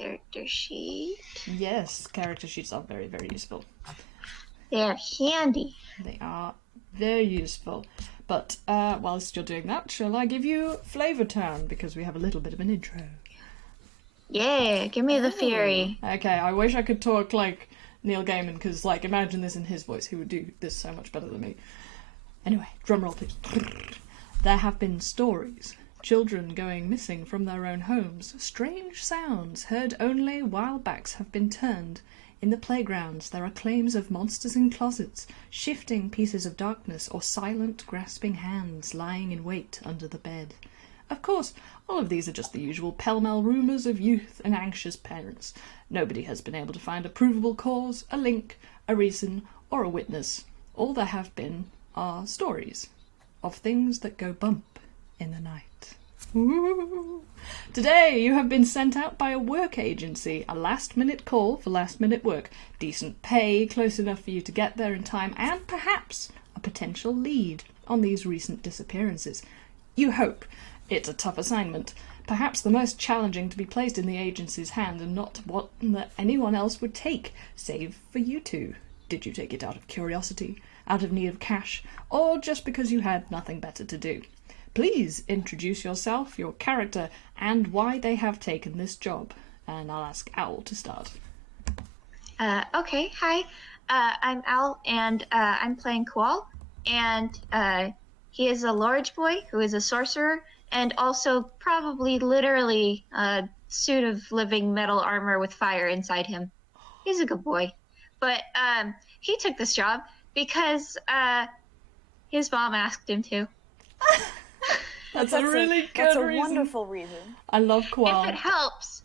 character sheet. Yes, character sheets are very, very useful. They're handy. They are very useful. But whilst you're doing that, shall I give you Flavor Town? Because we have a little bit of an intro. Yeah, give me the theory. Okay, I wish I could talk like Neil Gaiman, because, like, imagine this in his voice. He would do this so much better than me. Anyway, drumroll please. There have been stories. Children going missing from their own homes. Strange sounds heard only while backs have been turned. In the playgrounds there are claims of monsters in closets, shifting pieces of darkness, or silent grasping hands lying in wait under the bed. Of course, all of these are just the usual pell-mell rumours of youth and anxious parents. Nobody has been able to find a provable cause, a link, a reason, or a witness. All there have been are stories of things that go bump in the night. Ooh. Today you have been sent out by a work agency, a last-minute call for last-minute work, decent pay, close enough for you to get there in time, and perhaps a potential lead on these recent disappearances. You hope. It's a tough assignment, perhaps the most challenging to be placed in the agency's hand, and not one that anyone else would take, save for you two. Did you take it out of curiosity, out of need of cash, or just because you had nothing better to do? Please introduce yourself, your character, and why they have taken this job. And I'll ask Owl to start. Okay, hi. I'm Owl, and I'm playing Koal. And he is a large boy who is a sorcerer, and also probably literally a suit of living metal armor with fire inside him. He's a good boy. But he took this job because his mom asked him to. That's a really good That's a reason. Wonderful reason. I love Koal. If it helps,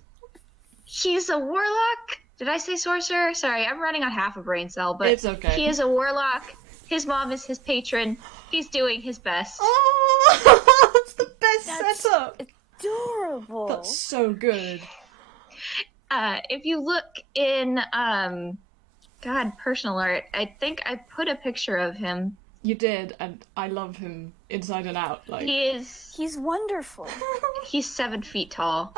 he's a warlock. Did I say sorcerer? Sorry, I'm running on half a brain cell, but It's okay. He is a warlock. His mom is his patron. He's doing his best. Oh, that's the best setup. Adorable. That's so good. If you look in, personal art, I think I put a picture of him. You did, and I love him inside and out. Like He's wonderful. He's 7 feet tall.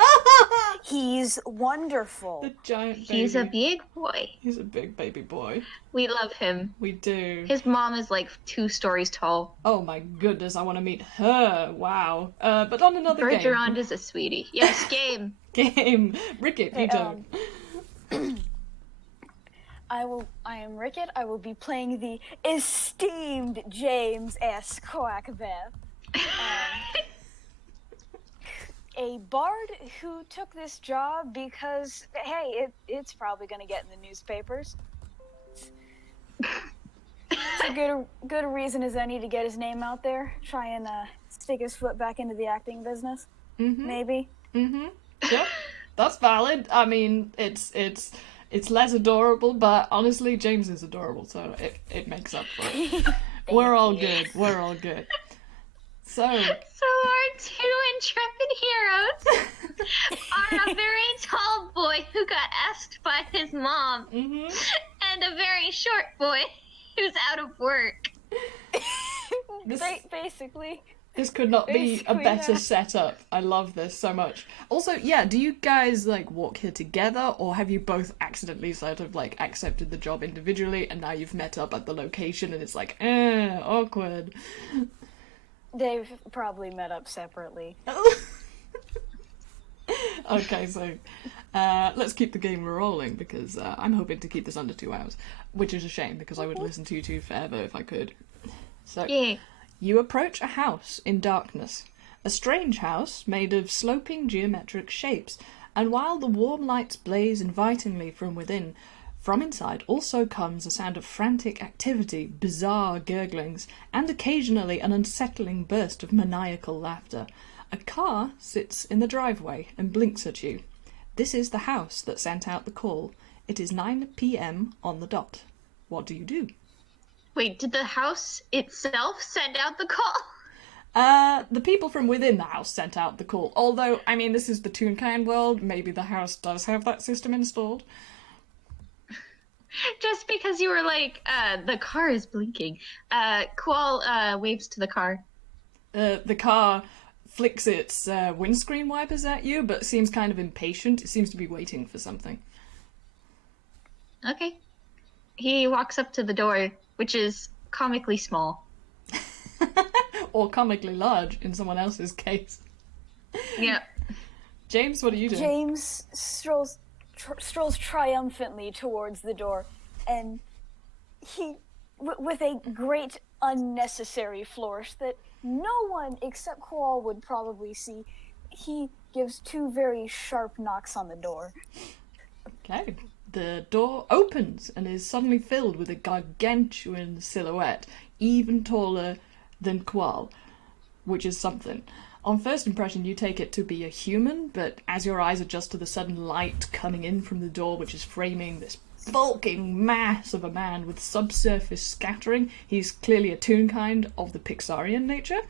He's wonderful. the giant baby. He's a big boy. He's a big baby boy. We love him. We do. His mom is like 2 stories tall. Oh my goodness, I want to meet her. Wow. But on another game. Bergeron is a sweetie. Yes, game. Game. Ricket, you don't. I am Ricket. I will be playing the esteemed James S. Quackbeth. A bard who took this job because, hey, it's probably going to get in the newspapers. It's a good reason as any to get his name out there. Try and stick his foot back into the acting business. Maybe. Yep, that's valid. I mean, it's less adorable, but honestly, James is adorable, so it makes up for it. We're all good. We're all good. So our 2 intrepid heroes are a very tall boy who got asked by his mom, and a very short boy who's out of work. Basically. This could not be a better setup. I love this so much. Also, yeah, do you guys, like, walk here together, or have you both accidentally sort of, like, accepted the job individually, and now you've met up at the location, and it's like, awkward? They've probably met up separately. Okay, so let's keep the game rolling, because I'm hoping to keep this under 2 hours, which is a shame, because I would listen to you two forever if I could. So. Yeah. You approach a house in darkness, a strange house made of sloping geometric shapes, and while the warm lights blaze invitingly from within, from inside also comes a sound of frantic activity, bizarre gurglings, and occasionally an unsettling burst of maniacal laughter. A car sits in the driveway and blinks at you. This is the house that sent out the call. It is 9 p.m. on the dot. What do you do? Wait, did the house itself send out the call? The people from within the house sent out the call. Although, I mean, this is the Toonkind world. Maybe the house does have that system installed. Just because you were like, the car is blinking. Koal waves to the car. The car flicks its windscreen wipers at you, but seems kind of impatient. It seems to be waiting for something. Okay. He walks up to the door, which is comically small. Or comically large, in someone else's case. Yeah. James, what are you doing? James strolls triumphantly towards the door, and he, with a great unnecessary flourish that no one except Qual would probably see, he gives 2 very sharp knocks on the door. Okay. The door opens and is suddenly filled with a gargantuan silhouette, even taller than Qual, which is something. On first impression, you take it to be a human, but as your eyes adjust to the sudden light coming in from the door, which is framing this bulking mass of a man with subsurface scattering, he's clearly a Toonkind of the Pixarian nature.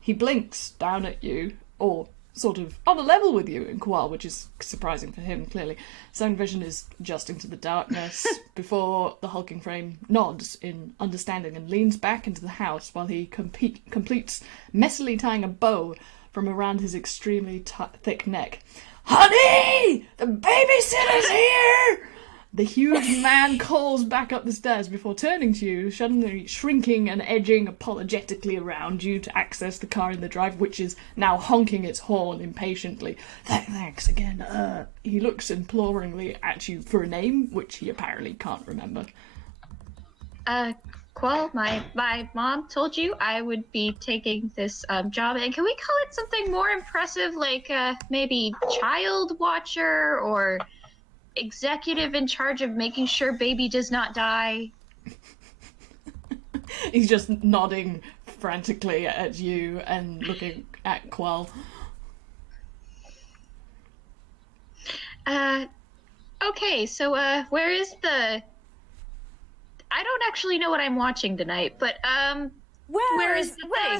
He blinks down at you, or sort of on a level with you in Koal, which is surprising for him, clearly. Sound vision is adjusting to the darkness before the hulking frame nods in understanding and leans back into the house while he completes messily tying a bow from around his extremely thick neck. "Honey! The babysitter's here!" The huge man calls back up the stairs before turning to you, suddenly shrinking and edging apologetically around you to access the car in the drive, which is now honking its horn impatiently. Thanks again. He looks imploringly at you for a name, which he apparently can't remember. Qual, my mom told you I would be taking this job, and can we call it something more impressive, like maybe child watcher or executive in charge of making sure baby does not die? He's just nodding frantically at you and looking at Qual. Okay, so where is the... I don't actually know what I'm watching tonight, but where is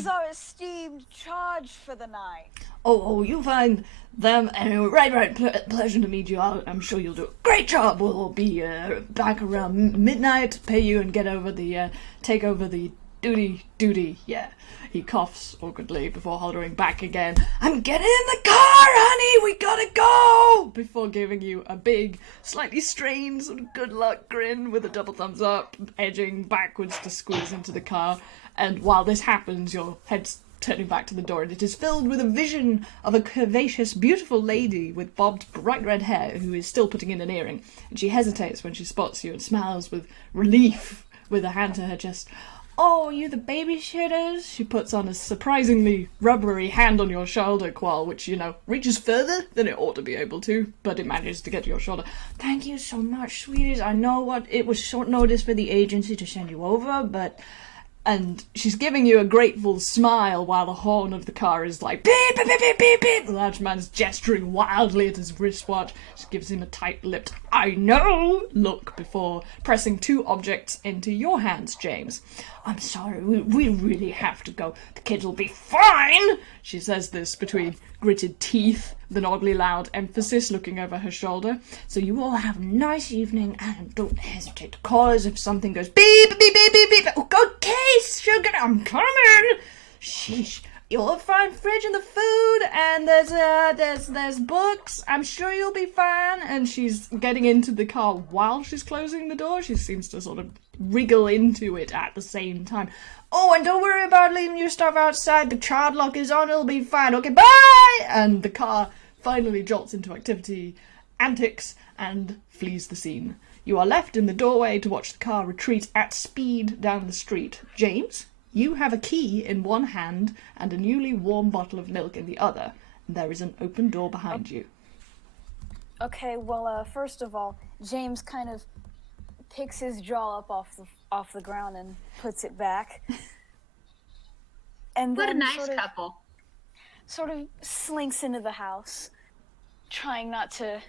our esteemed charge for the night? Oh, you'll find them. Anyway, right. Pleasure to meet you. I'm sure you'll do a great job. We'll be back around midnight, pay you and get over the, take over the duty. Yeah. He coughs awkwardly before holding back again. "I'm getting in the car, honey! We gotta go!" Before giving you a big, slightly strained sort of good luck grin with a double thumbs up, edging backwards to squeeze into the car. And while this happens, your head's turning back to the door, and it is filled with a vision of a curvaceous, beautiful lady with bobbed, bright red hair who is still putting in an earring. And she hesitates when she spots you and smiles with relief with a hand to her chest. "Oh, you the babysitters?" She puts on a surprisingly rubbery hand on your shoulder, Qual, which, reaches further than it ought to be able to, but it manages to get to your shoulder. "Thank you so much, sweeties. I know it was short notice for the agency to send you over, but..." And she's giving you a grateful smile while the horn of the car is like, beep, beep, beep, beep, beep, beep. The large man is gesturing wildly at his wristwatch. She gives him a tight-lipped, "I know" look before pressing 2 objects into your hands, James. "I'm sorry, we really have to go. The kids will be fine." She says this between gritted teeth, with an oddly loud emphasis, looking over her shoulder. "So you all have a nice evening, and don't hesitate to call us if something goes beep, beep, beep, beep, beep. Oh, okay, sugar, I'm coming." "Sheesh. You'll find fridge in the food, and there's books. I'm sure you'll be fine." And she's getting into the car while she's closing the door. She seems to sort of wriggle into it at the same time. "Oh, and don't worry about leaving your stuff outside. The child lock is on. It'll be fine. Okay, bye!" And the car finally jolts into antics, and flees the scene. You are left in the doorway to watch the car retreat at speed down the street. James, you have a key in one hand and a newly warm bottle of milk in the other. And there is an open door behind you. Okay, well, first of all, James kind of picks his jaw up off the ground and puts it back. And what then a nice couple. Sort of slinks into the house, trying not to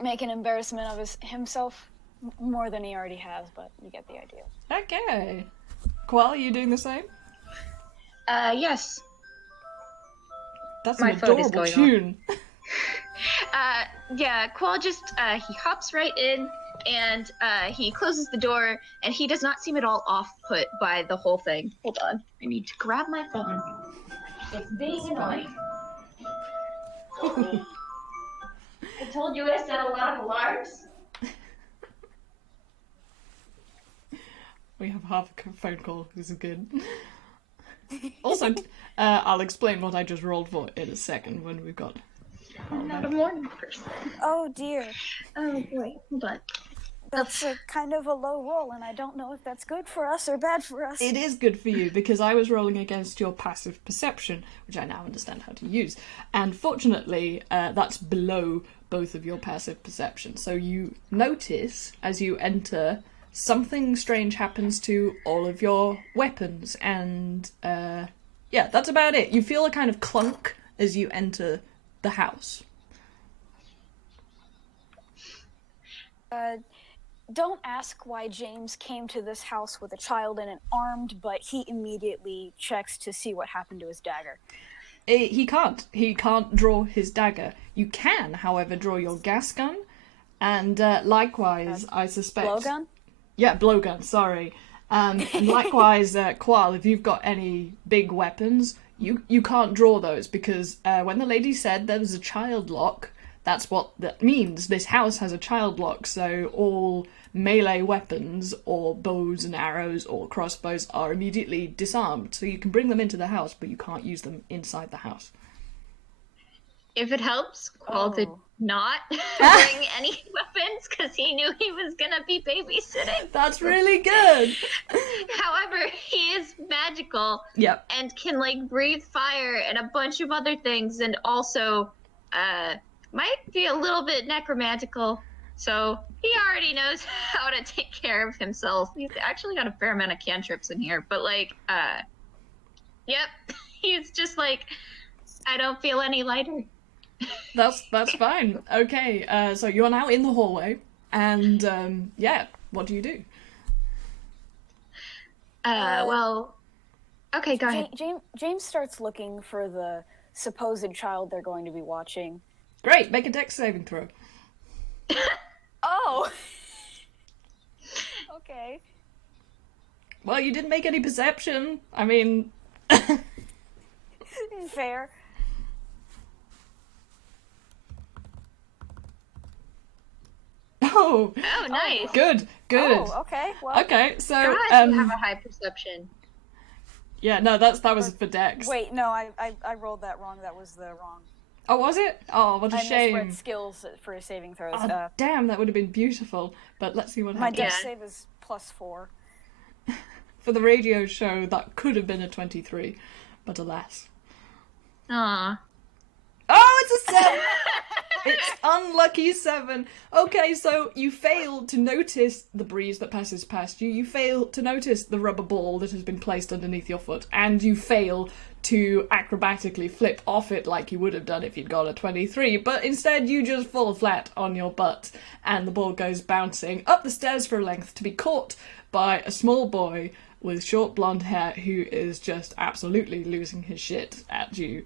make an embarrassment of himself more than he already has, but you get the idea. Okay. Qual, are you doing the same? Yes. That's My an phone is adorable going tune. Yeah, Qual just, he hops right in, and he closes the door, and he does not seem at all off-put by the whole thing. Hold on. I need to grab my phone. It's being annoying. I told you I set a lot of alarms. We have half a phone call. This is good. Also, I'll explain what I just rolled for in a second when we've got... I'm not a morning person. Oh dear. Oh boy, hold on. That's a kind of a low roll, and I don't know if that's good for us or bad for us. It is good for you, because I was rolling against your passive perception, which I now understand how to use. And fortunately, that's below both of your passive perception. So you notice, as you enter, something strange happens to all of your weapons. And, yeah, that's about it. You feel a kind of clunk as you enter the house. Don't ask why James came to this house with a child and armed, but he immediately checks to see what happened to his dagger. He can't. He can't draw his dagger. You can, however, draw your gas gun, and likewise, I suspect... Blowgun? Yeah, blowgun, sorry. And likewise, Qual, if you've got any big weapons, you can't draw those, because when the lady said there was a child lock, that's what that means. This house has a child lock, so all melee weapons, or bows and arrows, or crossbows, are immediately disarmed. So you can bring them into the house, but you can't use them inside the house. If it helps, Qual did not bring any weapons because he knew he was gonna be babysitting. That's really good! However, he is magical. Yep. And can, like, breathe fire and a bunch of other things, and also, might be a little bit necromantical, so he already knows how to take care of himself. He's actually got a fair amount of cantrips in here, but, like, yep, he's just like, I don't feel any lighter. That's fine. Okay, so you're now in the hallway, and, yeah, what do you do? Well, okay, go ahead. James starts looking for the supposed child they're going to be watching. Great, make a dex saving throw. Oh! Okay. Well, you didn't make any perception. I mean... Fair. Oh! Oh, nice. Good. Oh, okay. Well, Okay, so... God, you have a high perception. Yeah, no, that was for dex. wait, no, I rolled that wrong. That was the wrong. Oh, was it? Oh, what a I shame. misread skills for saving throws. Oh, damn, that would have been beautiful. But let's see what My happens. dex save is +4. For the radio show, that could have been a 23, but alas. Aw. Oh, it's a 7! It's unlucky 7. Okay, so you fail to notice the breeze that passes past you. You fail to notice the rubber ball that has been placed underneath your foot. And you fail to acrobatically flip off it like you would have done if you'd got a 23. But instead, you just fall flat on your butt. And the ball goes bouncing up the stairs for a length to be caught by a small boy with short blonde hair who is just absolutely losing his shit at you.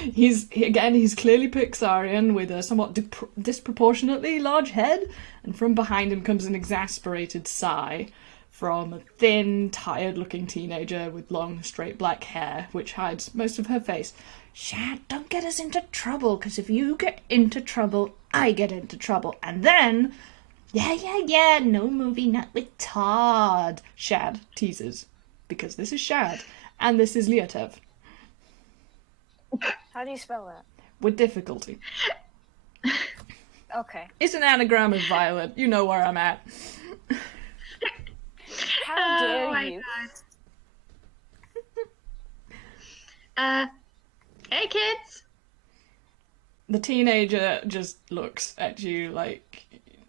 He's clearly Pixarian with a somewhat disproportionately large head, and from behind him comes an exasperated sigh from a thin, tired-looking teenager with long, straight black hair, which hides most of her face. Shad, don't get us into trouble, because if you get into trouble, I get into trouble, and then... Yeah, no movie night with Todd. Shad teases, because this is Shad, and this is Leotev. How do you spell that? With difficulty. Okay. It's an anagram of Violet. You know where I'm at. How dare you? God. Hey, kids. The teenager just looks at you like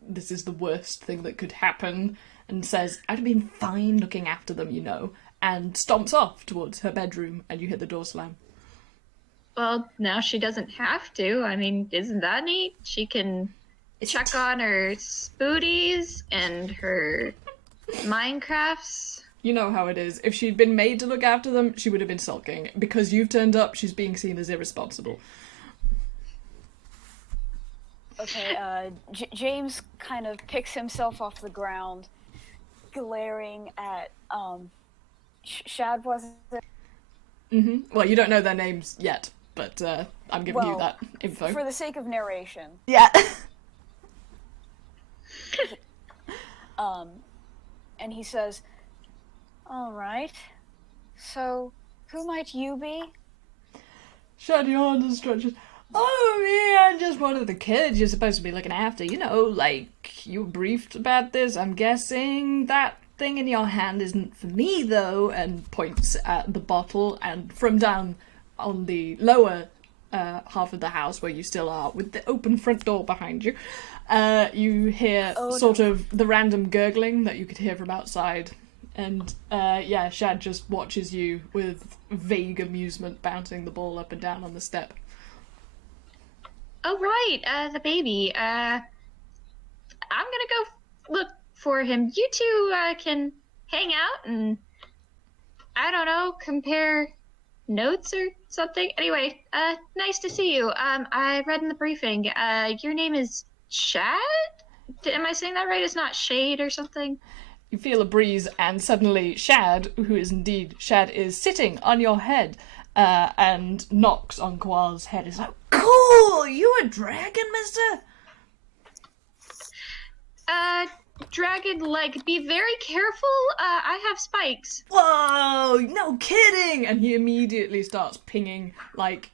this is the worst thing that could happen and says, I'd have been fine looking after them, you know, and stomps off towards her bedroom, and you hear the door slam. Well, now she doesn't have to. I mean, isn't that neat? She can check on her spooties and her Minecrafts. You know how it is. If she'd been made to look after them, she would have been sulking. Because you've turned up, she's being seen as irresponsible. Okay, James kind of picks himself off the ground, glaring at, Shad, was it? Well, you don't know their names yet, but I'm giving you that info. For the sake of narration. Yeah. And he says, "All right. So, who might you be?" Shad yawns stretches. Oh, yeah, I'm just one of the kids you're supposed to be looking after. You know, like, you were briefed about this. I'm guessing that thing in your hand isn't for me, though, and points at the bottle. And from down on the lower half of the house where you still are, with the open front door behind you, you hear sort of the random gurgling that you could hear from outside. And, Shad just watches you with vague amusement bouncing the ball up and down on the step. Oh, right, the baby. I'm gonna go look for him. You two can hang out and, I don't know, compare notes or something. Anyway, nice to see you. I read in the briefing, your name is Shad? Am I saying that right? It's not Shade or something? You feel a breeze, and suddenly Shad, who is indeed Shad, is sitting on your head and knocks on Koala's head. He's like, "Cool! You a dragon, mister?" Dragon, be very careful. I have spikes. Whoa! No kidding! And he immediately starts pinging,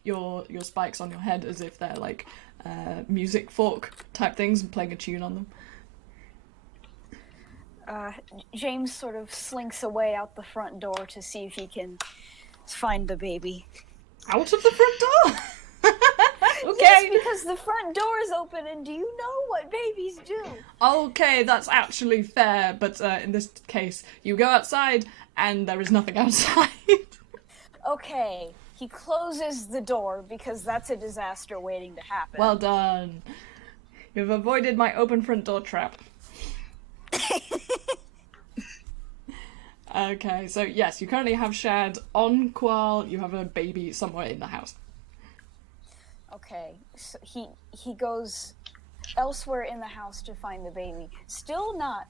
your spikes on your head as if they're, music fork type things and playing a tune on them. James sort of slinks away out the front door to see if he can find the baby. Out of the front door? Okay. Yes, because the front door is open, and do you know what babies do? Okay, that's actually fair, but in this case, you go outside, and there is nothing outside. Okay, he closes the door, because that's a disaster waiting to happen. Well done. You've avoided my open front door trap. Okay, so yes, you currently have Shad on Qual, you have a baby somewhere in the house. Okay, so he goes elsewhere in the house to find the baby. Still not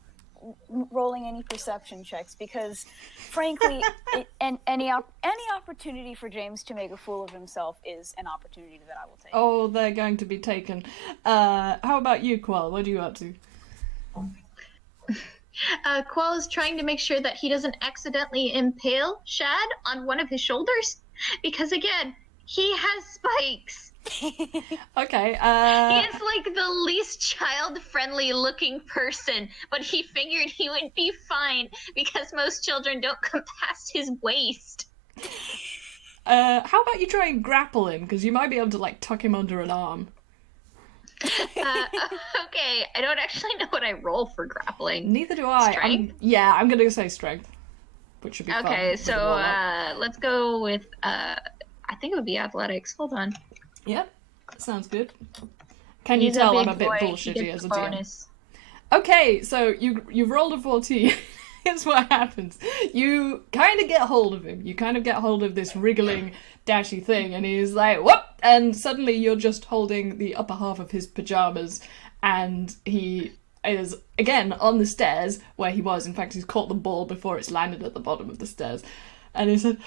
rolling any perception checks because, frankly, any opportunity for James to make a fool of himself is an opportunity that I will take. Oh, they're going to be taken. How about you, Qual? What are you up to? Qual is trying to make sure that he doesn't accidentally impale Shad on one of his shoulders because, again, he has spikes. Okay, He is the least child-friendly looking person, but he figured he would be fine because most children don't come past his waist. How about you try and grapple him, because you might be able to, tuck him under an arm. Okay, I don't actually know what I roll for grappling. Neither do I. Strength? I'm gonna say strength, which should be fun. Okay, so let's go with, I think it would be athletics. Hold on. Yep, sounds good. Can you tell I'm a bit bullshitty as a DM? Okay, so you've rolled a 14. Here's what happens. You kind of get hold of him. You kind of get hold of this wriggling, dashy thing, and he's like, whoop! And suddenly you're just holding the upper half of his pajamas, and he is, again, on the stairs where he was. In fact, he's caught the ball before it's landed at the bottom of the stairs. And he said,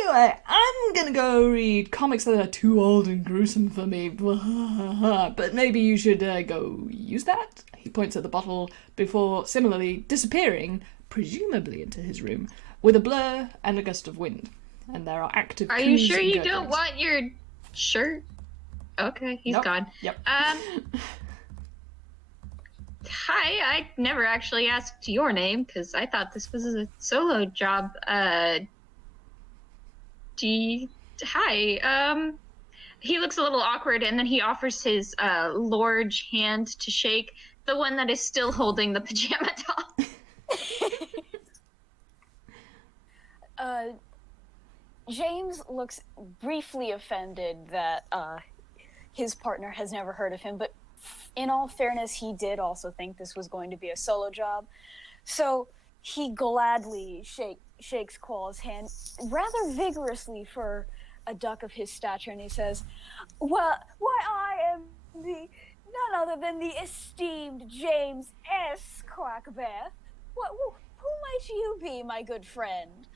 anyway, I'm gonna go read comics that are too old and gruesome for me. But maybe you should go use that? He points at the bottle before similarly disappearing, presumably into his room, with a blur and a gust of wind. And there are active Are you sure you gurglings. don't want your shirt? Okay, he's gone. Yep. Hi, I never actually asked your name because I thought this was a solo job. Hi. He looks a little awkward and then he offers his large hand to shake, the one that is still holding the pajama top. James looks briefly offended that his partner has never heard of him, but in all fairness, he did also think this was going to be a solo job. So he gladly shakes Qual's hand rather vigorously for a duck of his stature, and he says, "Well, why, I am none other than the esteemed James S. Quackbeth. Who might you be, my good friend?"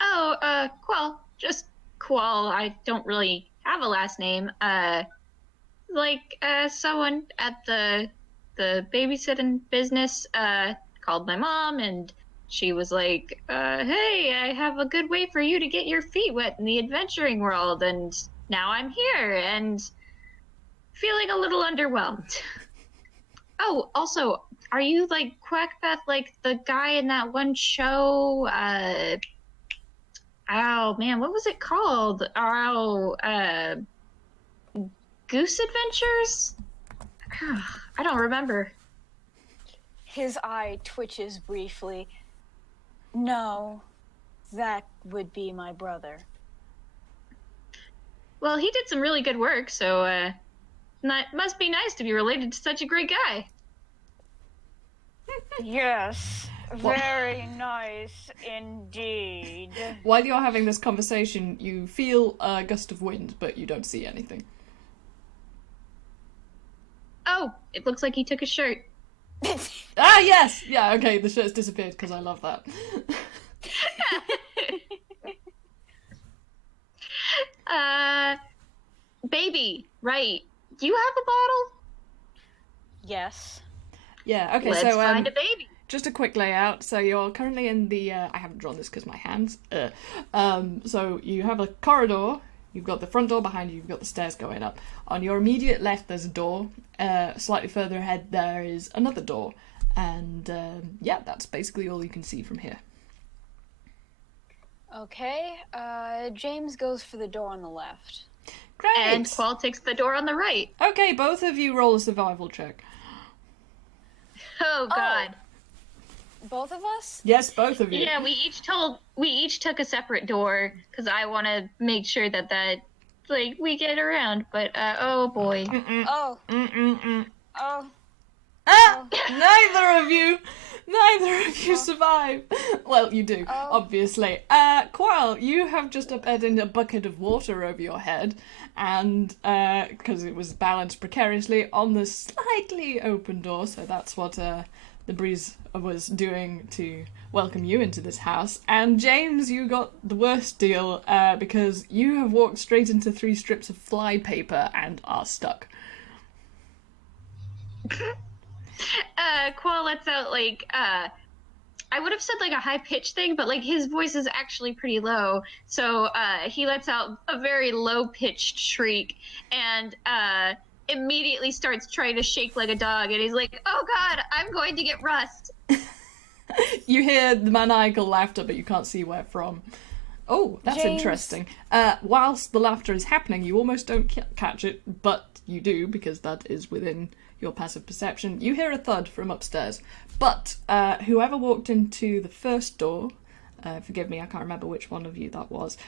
Quell. Just Quell. I don't really have a last name. Someone at the babysitting business called my mom, and she was like, hey, I have a good way for you to get your feet wet in the adventuring world, and now I'm here and feeling a little underwhelmed. Oh, also, are you like Quackbeth, like the guy in that one show? Oh man, what was it called? Goose Adventures? I don't remember. His eye twitches briefly. No, that would be my brother. Well, he did some really good work, so must be nice to be related to such a great guy. Yes, very nice indeed. While you're having this conversation, you feel a gust of wind, but you don't see anything. Oh, it looks like he took his shirt. Ah, yes! Yeah, okay, the shirt's disappeared because I love that. Baby, right. Do you have a bottle? Yes. Yeah, okay, Let's so find a baby. just a quick layout. So you're currently in the I haven't drawn this because my hands. So you have a corridor. You've got the front door behind you. You've got the stairs going up. On your immediate left, there's a door. Slightly further ahead, there is another door. And yeah, that's basically all you can see from here. Okay, James goes for the door on the left. Great. And Quell takes the door on the right. Okay, both of you roll a survival check. Oh God. Both of us? Yes, both of you. Yeah, we each took a separate door because I want to make sure that we get around. But oh boy. Oh. Oh. Ah! Neither of you survive. Well, you do, obviously. Qual, you have just upended a bucket of water over your head, and because it was balanced precariously on the slightly open door, so that's what the breeze was doing to welcome you into this house. And James, you got the worst deal because you have walked straight into 3 strips of fly paper and are stuck. Qual lets out I would have said like a high pitched thing, but like his voice is actually pretty low, so he lets out a very low pitched shriek and immediately starts trying to shake like a dog, and he's like, "Oh God, I'm going to get rust." You hear the maniacal laughter, but you can't see where from. Oh, that's James. interesting. Whilst the laughter is happening, you almost don't catch it, but you do, because that is within your passive perception. You hear a thud from upstairs. But whoever walked into the first door, forgive me, I can't remember which one of you that was,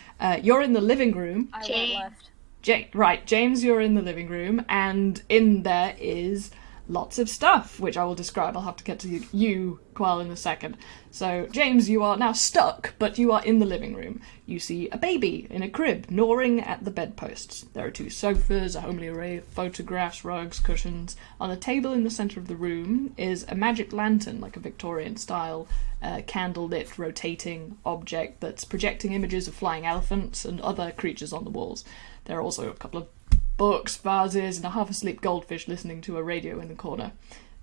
you're in the living room. I James. went left. Right, James, you're in the living room, and in there is lots of stuff, which I will describe. I'll have to get to you, Qual, in a second. So, James, you are now stuck, but you are in the living room. You see a baby in a crib, gnawing at the bedposts. There are 2 sofas, a homely array of photographs, rugs, cushions. On a table in the centre of the room is a magic lantern, like a Victorian-style candle-lit rotating object that's projecting images of flying elephants and other creatures on the walls. There are also a couple of books, vases, and a half-asleep goldfish listening to a radio in the corner.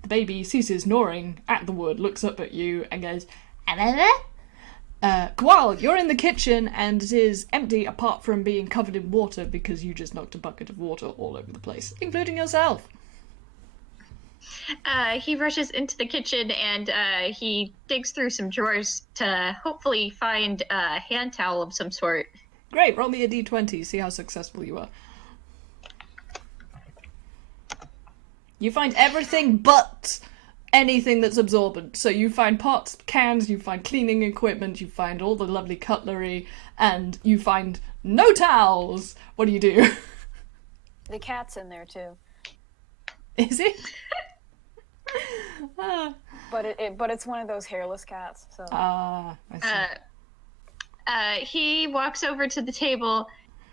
The baby ceases gnawing at the wood, looks up at you, and goes, Qual, you're in the kitchen, and it is empty apart from being covered in water because you just knocked a bucket of water all over the place, including yourself. He rushes into the kitchen and he digs through some drawers to hopefully find a hand towel of some sort. Great, roll me a d20, see how successful you are. You find everything but anything that's absorbent. So you find pots, cans, you find cleaning equipment, you find all the lovely cutlery, and you find no towels. What do you do? The cat's in there too. Is it? But it's one of those hairless cats. So I see. He walks over to the table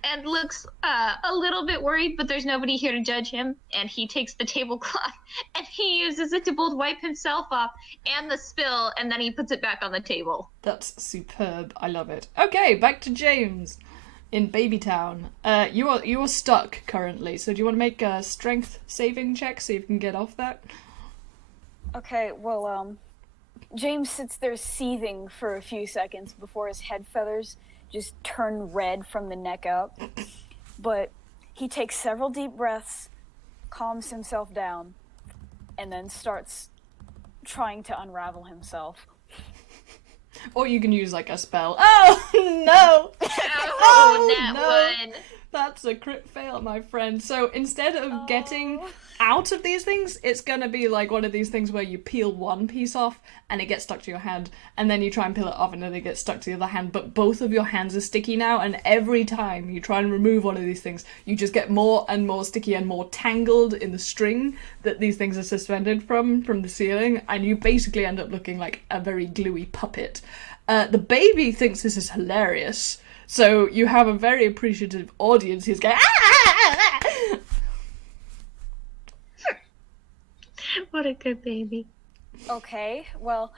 and looks a little bit worried, but there's nobody here to judge him. And he takes the tablecloth and he uses it to both wipe himself off and the spill, and then he puts it back on the table. That's superb. I love it. Okay, back to James in Babytown. You are stuck currently, so do you want to make a strength saving check so you can get off that? Okay, well, James sits there seething for a few seconds before his head feathers just turn red from the neck up. But he takes several deep breaths, calms himself down, and then starts trying to unravel himself. Or you can use like a spell. Oh no! Oh, that one. That's a crit fail, my friend. So instead of getting out of these things, it's gonna be like one of these things where you peel one piece off and it gets stuck to your hand, and then you try and peel it off and then it gets stuck to the other hand, but both of your hands are sticky now, and every time you try and remove one of these things, you just get more and more sticky and more tangled in the string that these things are suspended from the ceiling, and you basically end up looking like a very gluey puppet. The baby thinks this is hilarious, so you have a very appreciative audience who's going, ah! What a good baby. Okay, well,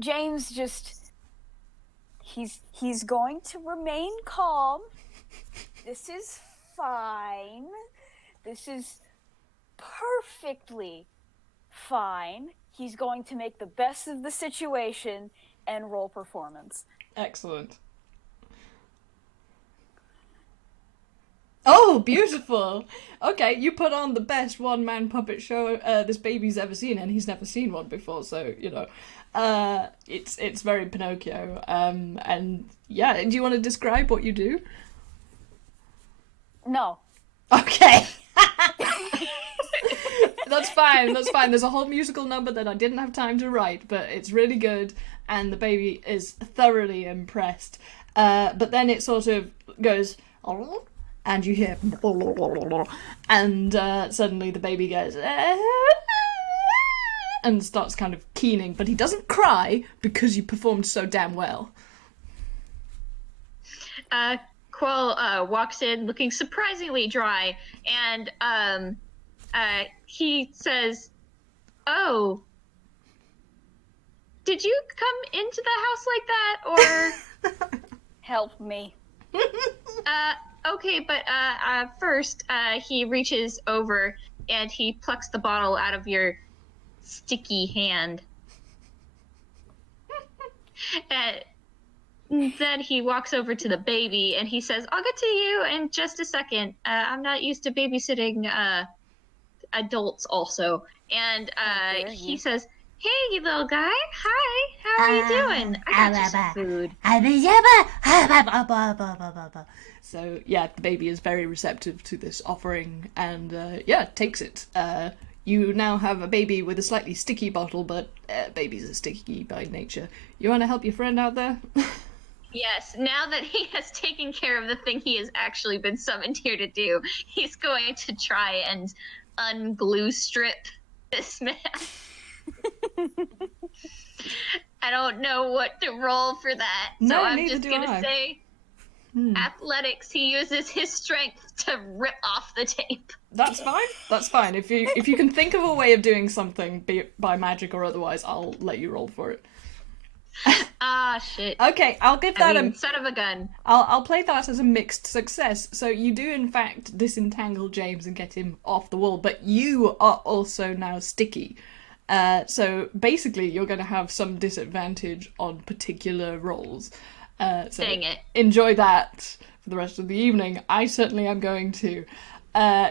James just... He's going to remain calm. This is fine. This is perfectly fine. He's going to make the best of the situation and roll performance. Excellent. Oh, beautiful! Okay, you put on the best one-man puppet show this baby's ever seen, and he's never seen one before, so, you know, it's very Pinocchio. And, yeah, do you want to describe what you do? No. Okay! That's fine. There's a whole musical number that I didn't have time to write, but it's really good, and the baby is thoroughly impressed. But then it sort of goes... and you hear, and suddenly the baby goes, and starts kind of keening, but he doesn't cry because you performed so damn well. Quell walks in looking surprisingly dry, and he says, "Oh, did you come into the house like that, or?" Help me. Okay, but first, he reaches over and he plucks the bottle out of your sticky hand. Then he walks over to the baby and he says, "I'll get to you in just a second. I'm not used to babysitting adults also." And he says, "Hey, you little guy. Hi. How are you doing? I got you some food." So, yeah, the baby is very receptive to this offering and, takes it. You now have a baby with a slightly sticky bottle, but babies are sticky by nature. You want to help your friend out there? Yes, now that he has taken care of the thing he has actually been summoned here to do, he's going to try and unglue strip this man. I don't know what to roll for that, so I'm just going to say athletics. He uses his strength to rip off the tape. That's fine. If you can think of a way of doing something, be it by magic or otherwise, I'll let you roll for it. Shit. Okay, I'll give that son of a gun. I'll play that as a mixed success. So you do in fact disentangle James and get him off the wall, but you are also now sticky. So basically you're going to have some disadvantage on particular rolls. So Dang it. Enjoy that for the rest of the evening. I certainly am going to.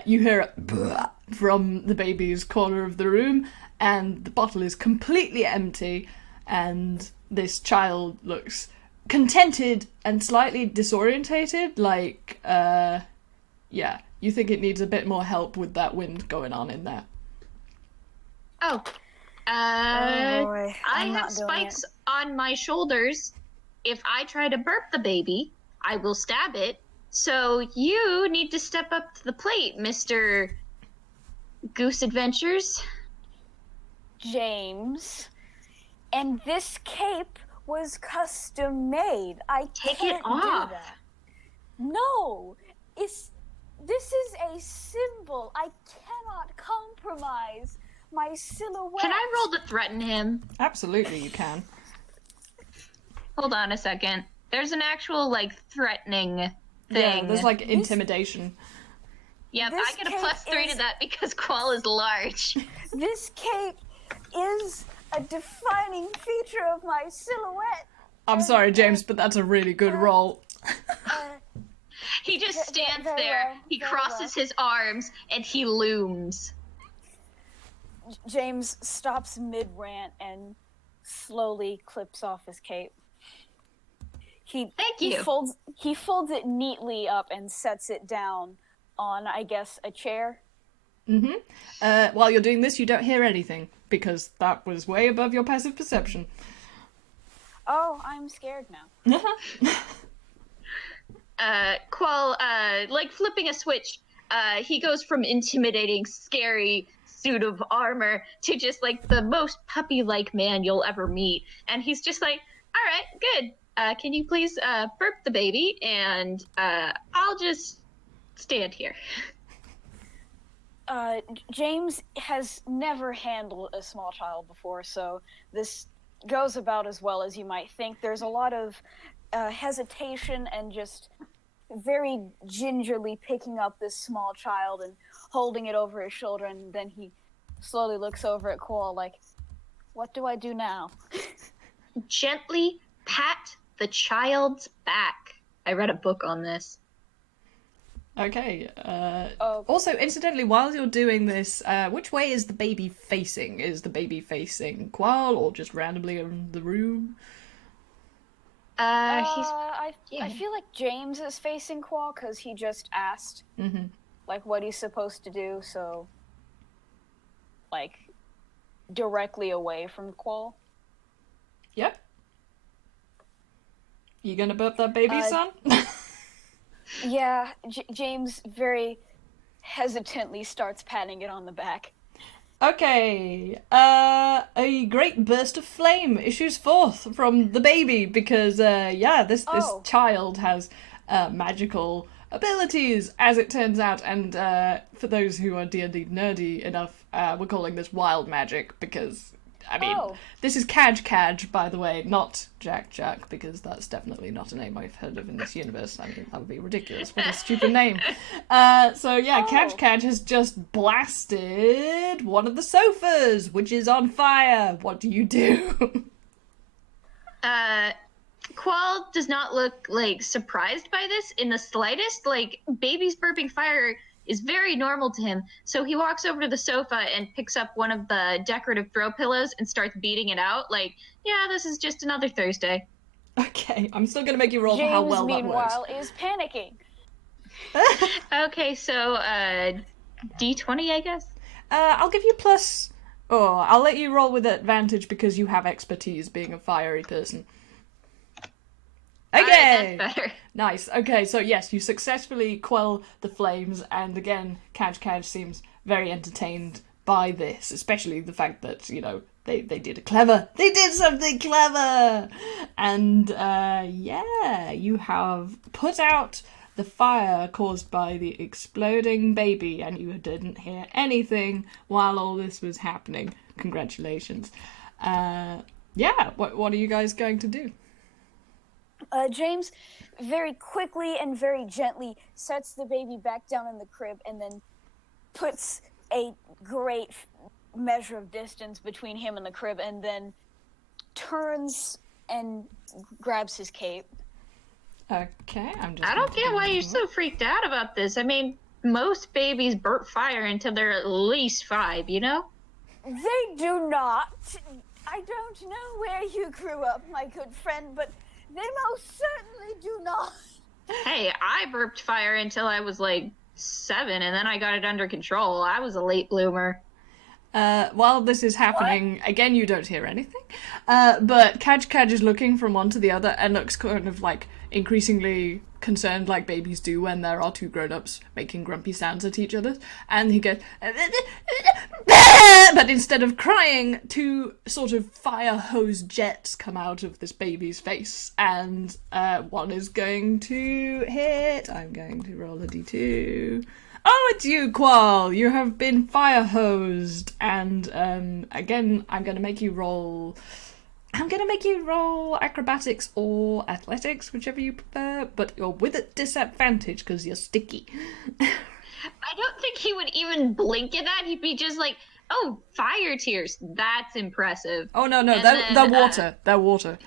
You hear a from the baby's corner of the room, and the bottle is completely empty, and this child looks contented and slightly disorientated, like, you think it needs a bit more help with that wind going on in there. Oh. boy. I I'm have not doing spikes on my shoulders. If I try to burp the baby, I will stab it. So you need to step up to the plate, Mr. Goose Adventures. James. And this cape was custom made. I Take can't it off. do that. No! This is a symbol. I cannot compromise my silhouette. Can I roll to threaten him? Absolutely, you can. Hold on a second. There's an actual, like, threatening thing. Yeah, there's like intimidation. Yep, This I get a cape +3 is- to that because Qual is large. This cape is a defining feature of my silhouette. I'm sorry, James, but that's a really good roll. He just stands very there, well, he very crosses his arms, and he looms. James stops mid-rant and slowly clips off his cape. Thank He you. folds it neatly up and sets it down on, I guess, a chair. While you're doing this, you don't hear anything, because that was way above your passive perception. Oh, I'm scared now. Qual, like flipping a switch, he goes from intimidating, scary suit of armor to just like the most puppy-like man you'll ever meet. And he's just like, all right, good. Can you please burp the baby, and I'll just stand here. James has never handled a small child before, so this goes about as well as you might think. There's a lot of hesitation and just very gingerly picking up this small child and holding it over his shoulder, and then he slowly looks over at Qual like, what do I do now? Gently pat the child's back. I read a book on this. Okay. Oh. Also, incidentally, while you're doing this, which way is the baby facing? Is the baby facing Qual or just randomly in the room? I feel like James is facing Qual because he just asked like what he's supposed to do, so like directly away from Qual. Yep. You gonna burp that baby, son? Yeah, James very hesitantly starts patting it on the back. Okay, a great burst of flame issues forth from the baby because, this child has magical abilities, as it turns out, and for those who are D&D nerdy enough, we're calling this wild magic because, I mean, this is Kaj, by the way, not Jack, because that's definitely not a name I've heard of in this universe. I mean, that would be ridiculous. What a stupid name. Kaj has just blasted one of the sofas, which is on fire. What do you do? Qual does not look, like, surprised by this in the slightest. Like, babies burping fire is very normal to him. So he walks over to the sofa and picks up one of the decorative throw pillows and starts beating it out. Like, yeah, this is just another Thursday. Okay, I'm still going to make you roll for James, how well that meanwhile, works. is panicking. Okay, so, D20, I guess? I'll give you plus... Oh, I'll let you roll with advantage because you have expertise being a fiery person. Okay! All right, that's better. Nice. Okay, so yes, you successfully quell the flames, and again, Kaj seems very entertained by this, especially the fact that, you know, they did something clever! And, you have put out the fire caused by the exploding baby, and you didn't hear anything while all this was happening. Congratulations. What are you guys going to do? James very quickly and very gently sets the baby back down in the crib and then puts a great measure of distance between him and the crib and then turns and grabs his cape. Okay, I don't get why you're so freaked out about this. I mean, most babies burp fire until they're at least 5, you know? They do not. I don't know where you grew up, my good friend, but they most certainly do not. Hey, I burped fire until I was like 7, and then I got it under control. I was a late bloomer. While this is happening, again, you don't hear anything. But Kaj is looking from one to the other and looks kind of like increasingly concerned, like babies do when there are two grown-ups making grumpy sounds at each other. And he goes, but instead of crying, two sort of fire hose jets come out of this baby's face, and one is going to hit. I'm going to roll a d2. Oh, it's you, Qual! You have been fire hosed, and again, I'm going to make you roll acrobatics or athletics, whichever you prefer, but you're with a disadvantage because you're sticky. I don't think he would even blink at that. He'd be just like, oh, fire tears. That's impressive. Oh, no, And they're then, water. They're water.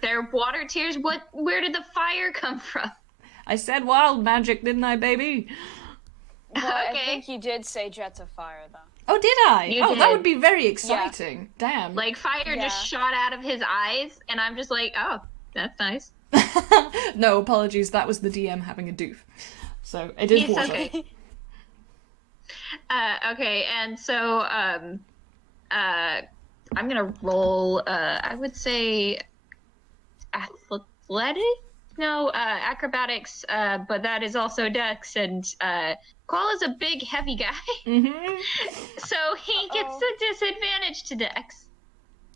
They're water tears? Where did the fire come from? I said wild magic, didn't I, baby? Well, I Okay. think you did say jets of fire, though. Oh, did I? You That did. would be very exciting. Damn. Like, fire just shot out of his eyes, and I'm just like, oh, that's nice. No, apologies. That was the DM having a doof. So, it is It's water. okay. Okay, and so, I'm gonna roll, I would say, athletic? No, acrobatics, but that is also dex, and, Qual is a big, heavy guy, Mm-hmm. so he gets the disadvantage to dex.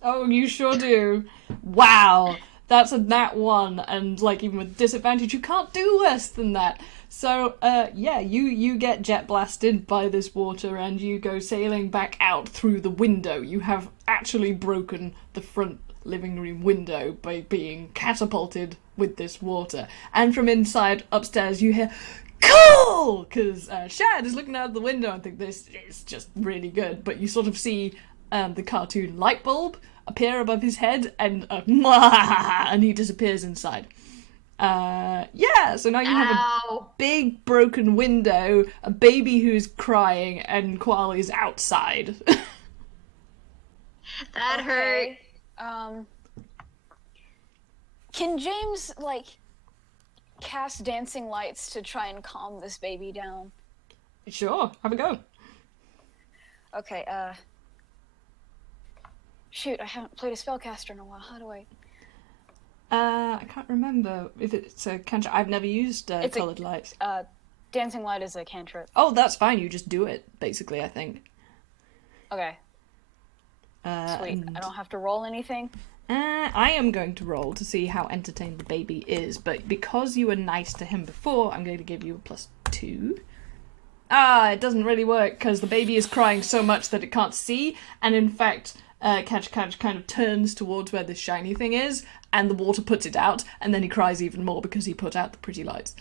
Oh, you sure do. Wow. That's a nat 1, and, like, even with disadvantage, you can't do worse than that. So, yeah, you get jet blasted by this water, and you go sailing back out through the window. You have actually broken the front living room window by being catapulted with this water. And from inside upstairs, you hear, cool! Because Shad is looking out the window and think this is just really good. But you sort of see the cartoon light bulb appear above his head, and and he disappears inside. Yeah, so now you have a big broken window, a baby who's crying, and Qual is outside. That hurt. Can James, like, cast dancing lights to try and calm this baby down? Sure, have a go. Okay, shoot, I haven't played a spellcaster in a while. How do I... I can't remember if it's a cantrip. I've never used coloured lights. Dancing light is a cantrip. Oh, that's fine. You just do it, basically, I think. Okay, sweet. I don't have to roll anything? I am going to roll to see how entertained the baby is, but because you were nice to him before, I'm going to give you a +2. It doesn't really work, because the baby is crying so much that it can't see, and in fact... Catch kind of turns towards where this shiny thing is, and the water puts it out, and then he cries even more because he put out the pretty lights.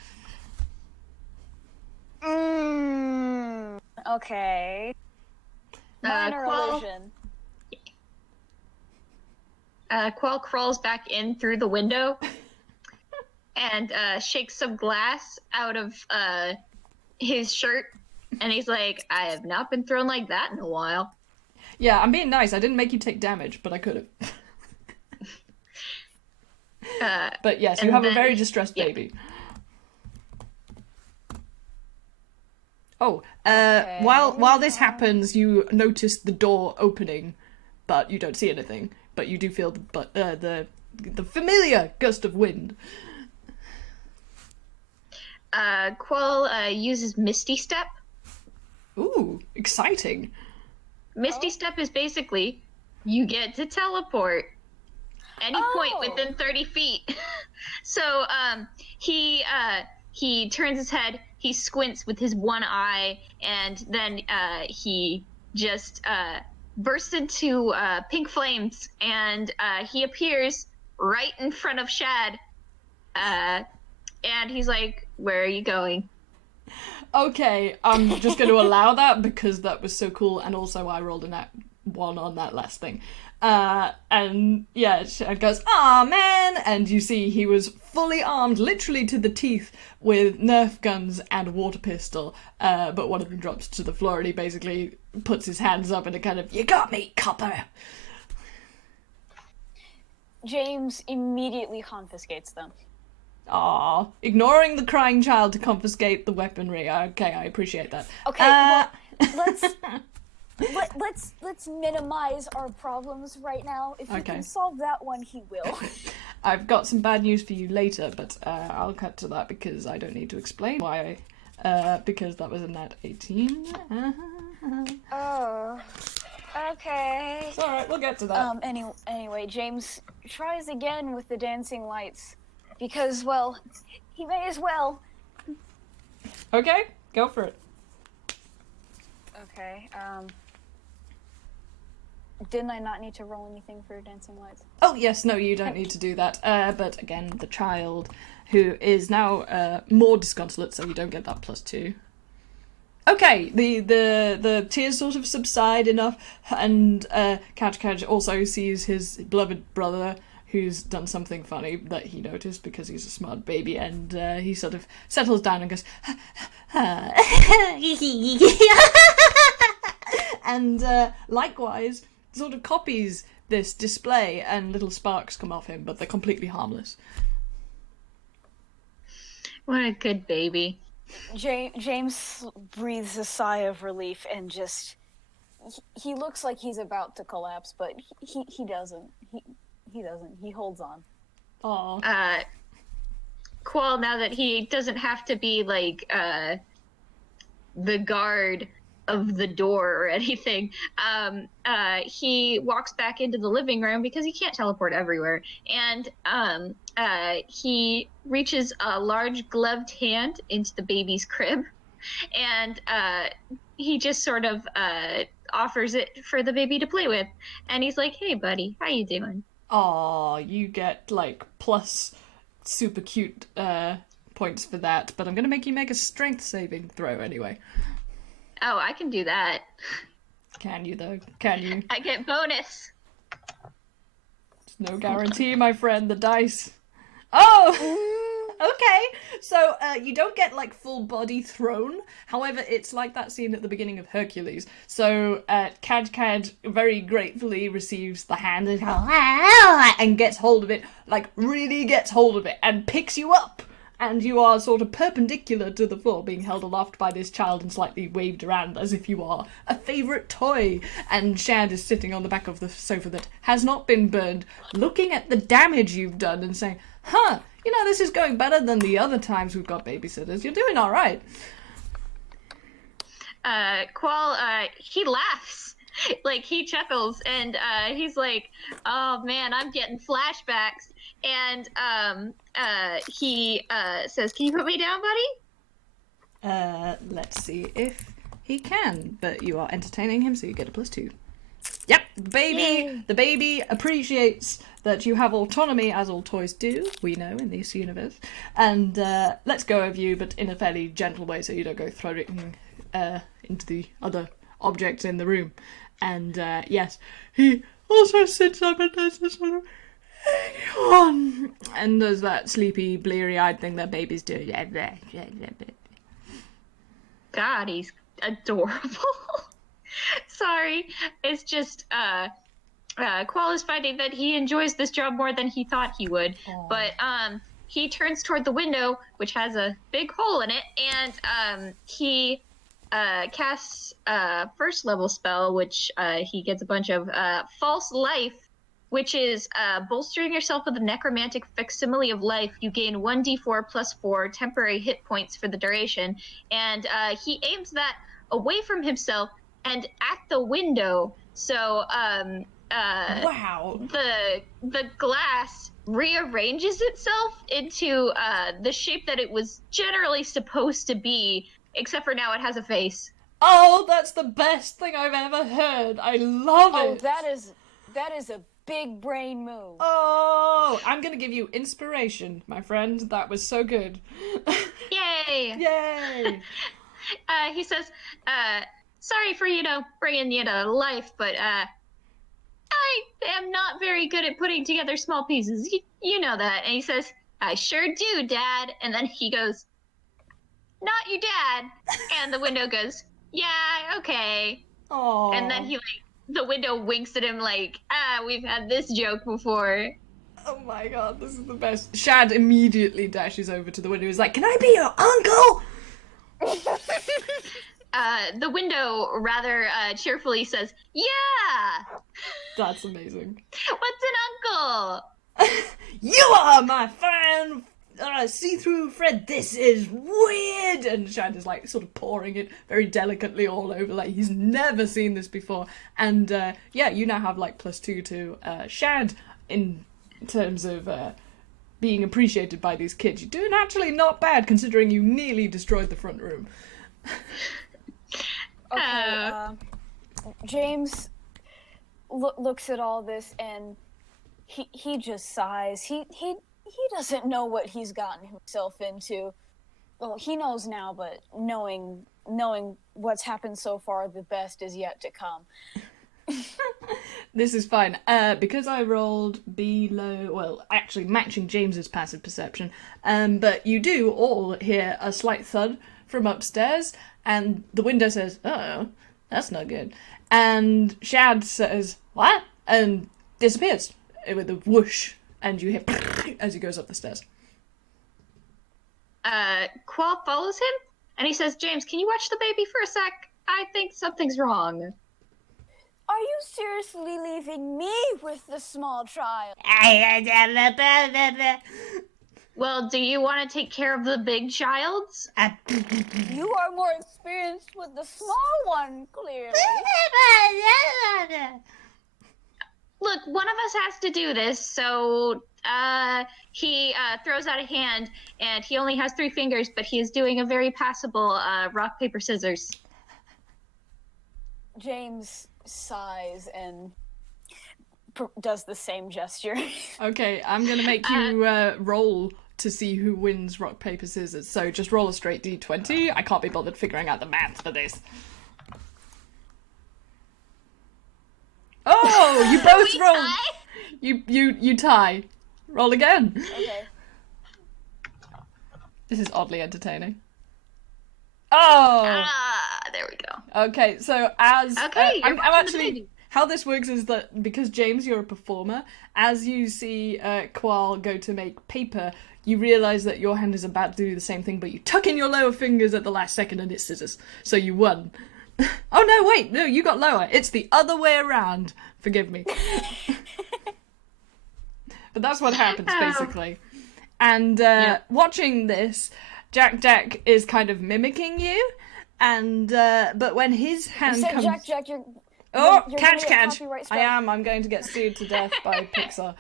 Okay. Minor illusion. Quell crawls back in through the window and shakes some glass out of his shirt, and he's like, I have not been thrown like that in a while. Yeah, I'm being nice. I didn't make you take damage, but I could have. But yes, you have a very distressed baby. Oh, Okay. while this happens, you notice the door opening, but you don't see anything. But you do feel the familiar gust of wind. Quell uses Misty Step. Ooh, exciting. Misty Step is basically, you get to teleport any point within 30 feet. So he turns his head, he squints with his one eye, and then he just bursts into pink flames, and he appears right in front of Shad. And he's like, where are you going? Okay, I'm just going to allow that because that was so cool, and also I rolled a nat 1 on that last thing. And yeah, Shad goes, "Aw, man!" And you see he was fully armed, literally to the teeth, with Nerf guns and a water pistol, but one of them drops to the floor and he basically puts his hands up in a kind of, "You got me, copper!" James immediately confiscates them. Aw, ignoring the crying child to confiscate the weaponry. Okay, I appreciate that. Okay, well, let's minimize our problems right now. If you Okay. can solve that one, he will. I've got some bad news for you later, but I'll cut to that because I don't need to explain why. Because that was a nat 18. It's alright, we'll get to that. Anyway, James tries again with the dancing lights. Because, well, he may as well. Okay, go for it. Okay, didn't I not need to roll anything for dancing lights? Oh, yes, no, you don't need to do that. But again, the child, who is now more disconsolate, so you don't get that +2. Okay, the tears sort of subside enough, and Kaj also sees his beloved brother, who's done something funny that he noticed because he's a smart baby, and he sort of settles down and goes, and likewise sort of copies this display, and little sparks come off him, but they're completely harmless. What a good baby. James breathes a sigh of relief and just... He looks like he's about to collapse, but he doesn't. He doesn't. He holds on. Aww. Qual, now that he doesn't have to be, like, the guard of the door or anything, he walks back into the living room because he can't teleport everywhere, and he reaches a large gloved hand into the baby's crib, and he just sort of offers it for the baby to play with, and he's like, "Hey buddy, how you doing?" Aw, you get like plus super cute points for that, but I'm gonna make you make a strength saving throw anyway. Oh, I can do that. Can you though? Can you? I get bonus. There's no guarantee, my friend. The dice. Oh, okay. So you don't get like full body thrown. However, it's like that scene at the beginning of Hercules. So Kaj very gratefully receives the hand and gets hold of it, like really gets hold of it, and picks you up. And you are sort of perpendicular to the floor, being held aloft by this child and slightly waved around as if you are a favourite toy. And Shad is sitting on the back of the sofa that has not been burned, looking at the damage you've done and saying, "Huh, you know, this is going better than the other times we've got babysitters. You're doing all right." Qual, he laughs. Like, he chuckles, and he's like, "Oh man, I'm getting flashbacks." And he says, "Can you put me down, buddy?" Let's see if he can, but you are entertaining him, so you get a +2. Yep, the baby appreciates that you have autonomy, as all toys do, we know, in this universe, and lets go of you, but in a fairly gentle way, so you don't go throwing into the other objects in the room. And yes, he also sits up and does this sort of and does that sleepy, bleary-eyed thing that babies do. God, he's adorable. Sorry, it's just Qual is finding that he enjoys this job more than he thought he would. Aww. But he turns toward the window, which has a big hole in it, and he casts a first level spell, which he gets a bunch of false life, which is bolstering yourself with a necromantic facsimile of life. You gain 1d4 + 4 temporary hit points for the duration, and he aims that away from himself and at the window. So wow, the glass rearranges itself into the shape that it was generally supposed to be, except for now it has a face. Oh, that's the best thing I've ever heard. I love it. Oh, that is a big brain move. Oh, I'm gonna give you inspiration, my friend. That was so good. Yay! Yay! He says, "Sorry for, bringing you to life, but I am not very good at putting together small pieces. You know that." And he says, "I sure do, Dad." And then he goes, "Not your dad." And the window goes, "Yeah, okay." Oh. And then the window winks at him like, "We've had this joke before." Oh my god, this is the best. Shad immediately dashes over to the window. He's like, "Can I be your uncle?" The window rather cheerfully says, "Yeah." That's amazing. "What's an uncle?" You are my fine see-through thread. This is weird. And Shad is like sort of pouring it very delicately all over, like he's never seen this before. And yeah, you now have like +2 to Shad in terms of being appreciated by these kids. You're doing actually not bad considering you nearly destroyed the front room. Okay, James looks at all this and he just sighs. He doesn't know what he's gotten himself into. Well, he knows now, but knowing what's happened so far, the best is yet to come. This is fine. Because I rolled below, well, actually matching James's passive perception, but you do all hear a slight thud from upstairs, and the window says, "Uh-oh, that's not good." And Shad says, "What?" and disappears with a whoosh, and you hear as he goes up the stairs. Qual follows him, and he says, "James, can you watch the baby for a sec? I think something's wrong." Are you seriously leaving me with the small child? Well, do you want to take care of the big childs? You are more experienced with the small one, clearly. Look, one of us has to do this, so he throws out a hand, and he only has 3 fingers, but he is doing a very passable rock, paper, scissors. James sighs and does the same gesture. Okay, I'm gonna make you roll to see who wins rock, paper, scissors. So just roll a straight d20. I can't be bothered figuring out the maths for this. Oh, you both roll. You tie. Roll again. Okay. This is oddly entertaining. Oh. There we go. Okay, so as Okay, I'm watching the actually baby. how this works is that because James, you're a performer, as you see Qual go to make paper, you realise that your hand is about to do the same thing, but you tuck in your lower fingers at the last second and it's scissors. So you won. Oh no, wait, no, you got lower. It's the other way around. Forgive me. But that's what happens basically. And watching this, Jack is kind of mimicking you, and but when his hand You said, comes, Jack, you're catch! copyright strike. I'm going to get sued to death by Pixar.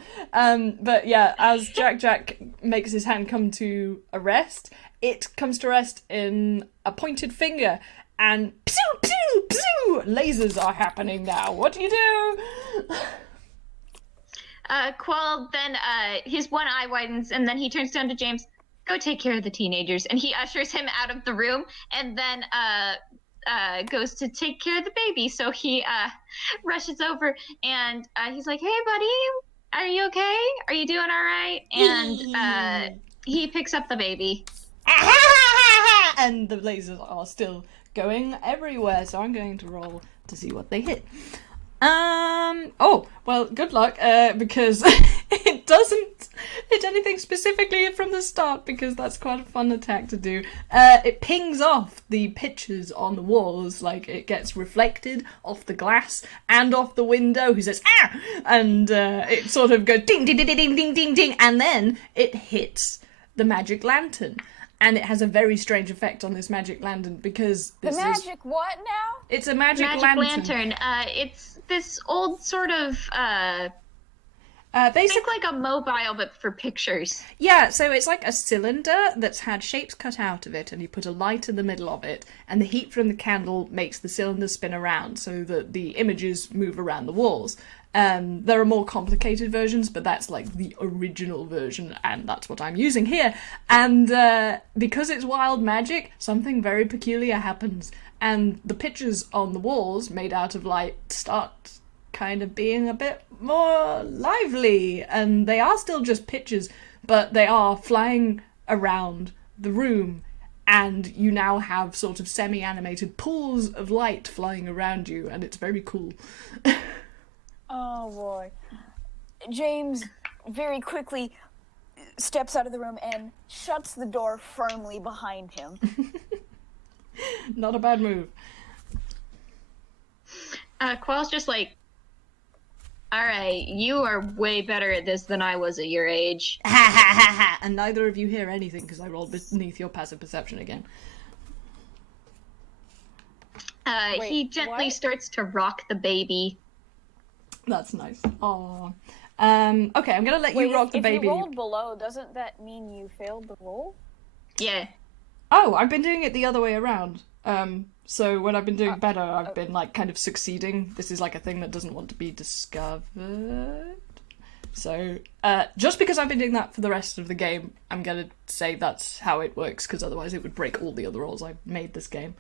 But yeah, as Jack makes his hand come to a rest, it comes to rest in a pointed finger, and pew pew pew, lasers are happening now. What do you do? Qual then, his one eye widens, and then he turns down to James, "Go take care of the teenagers," and he ushers him out of the room, and then goes to take care of the baby. So he rushes over, and he's like, "Hey, buddy, are you okay? Are you doing all right?" And he picks up the baby. And the lasers are still going everywhere, so I'm going to roll to see what they hit. Oh, well, good luck, because it doesn't hit anything specifically from the start, because that's quite a fun attack to do. It pings off the pictures on the walls, like it gets reflected off the glass and off the window, who says, "Ah!" And it sort of goes ding, ding, ding, ding, ding, ding, ding, and then it hits the magic lantern. And it has a very strange effect on this magic lantern, because this Magic what now? it's a magic lantern. It's this old sort of basically, think like a mobile, but for pictures. yeah, so it's like a cylinder that's had shapes cut out of it, and you put a light in the middle of it, and the heat from the candle makes the cylinder spin around so that the images move around the walls. There are more complicated versions, but that's like the original version, and that's what I'm using here. And because it's wild magic, something very peculiar happens, and the pictures on the walls made out of light start kind of being a bit more lively, and they are still just pictures, but they are flying around the room, and you now have sort of semi-animated pools of light flying around you, and it's very cool. Oh boy. James very quickly steps out of the room and shuts the door firmly behind him. Not a bad move. Qual's just like, Alright, you are way better at this than I was at your age. And neither of you hear anything because I rolled beneath your passive perception again. Wait, He gently what? starts to rock the baby. That's nice. Aww. Okay, I'm gonna let you rock the baby. If you rolled below, doesn't that mean you failed the roll? Yeah. Oh, I've been doing it the other way around. So when I've been doing better, I've been like kind of succeeding. This is like a thing that doesn't want to be discovered. So, just because I've been doing that for the rest of the game, I'm gonna say that's how it works, because otherwise it would break all the other rolls I've made this game.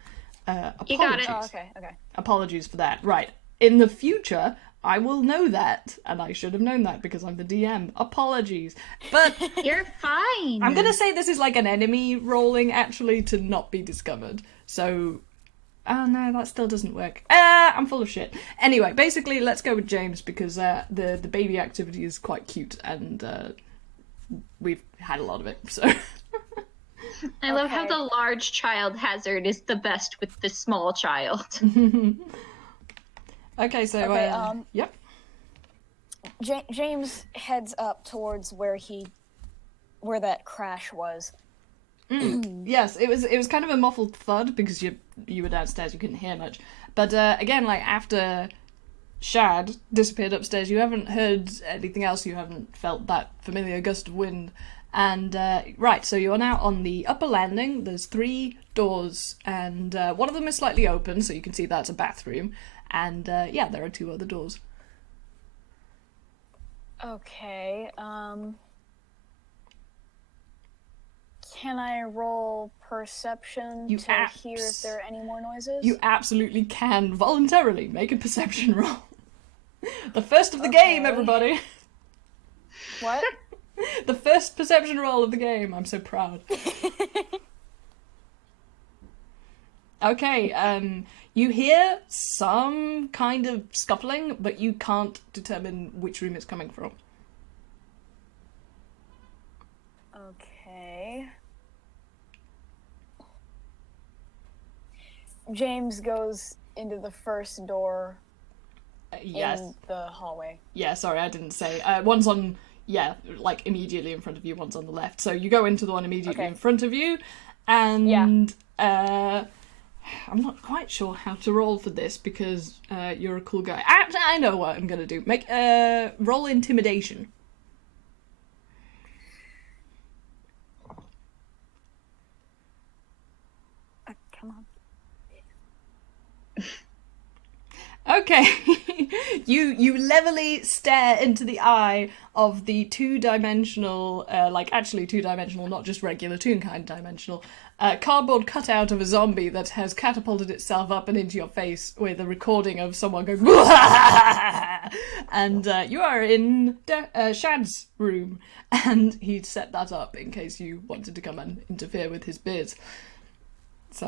Apologies. You got it. Oh, okay. Apologies for that. Right. In the future, I will know that, and I should have known that because I'm the DM. Apologies. But You're fine. I'm gonna say this is like an enemy rolling, actually, to not be discovered. So... Oh no, that still doesn't work. I'm full of shit. Anyway, basically, let's go with James because the baby activity is quite cute and we've had a lot of it. So I love how the large child hazard is the best with the small child. Okay, so Okay, yep. James heads up towards where that crash was. Yes, it was kind of a muffled thud because you were downstairs, you couldn't hear much. But again, like after Shad disappeared upstairs, you haven't heard anything else. You haven't felt that familiar gust of wind. And right, so you're now on the upper landing. There's 3 doors, and one of them is slightly open, so you can see that's a bathroom. And yeah, there are 2 other doors. Okay. Can I roll perception to hear if there are any more noises? You absolutely can voluntarily make a perception roll. The first of the game, everybody. What? The first perception roll of the game. I'm so proud. Okay, you hear some kind of scuffling, but you can't determine which room it's coming from. Okay. James goes into the first door Yes. in the hallway. Yeah, sorry, I didn't say. One's on, like immediately in front of you, one's on the left. So you go into the one immediately in front of you, and I'm not quite sure how to roll for this because you're a cool guy. I know what I'm gonna do. Make roll intimidation. Come on. Okay, you levelly stare into the eye of the 2-dimensional, actually 2-dimensional, not just regular Toonkind dimensional, cardboard cutout of a zombie that has catapulted itself up and into your face with a recording of someone going and you are in Shad's room, and he'd set that up in case you wanted to come and interfere with his biz. So,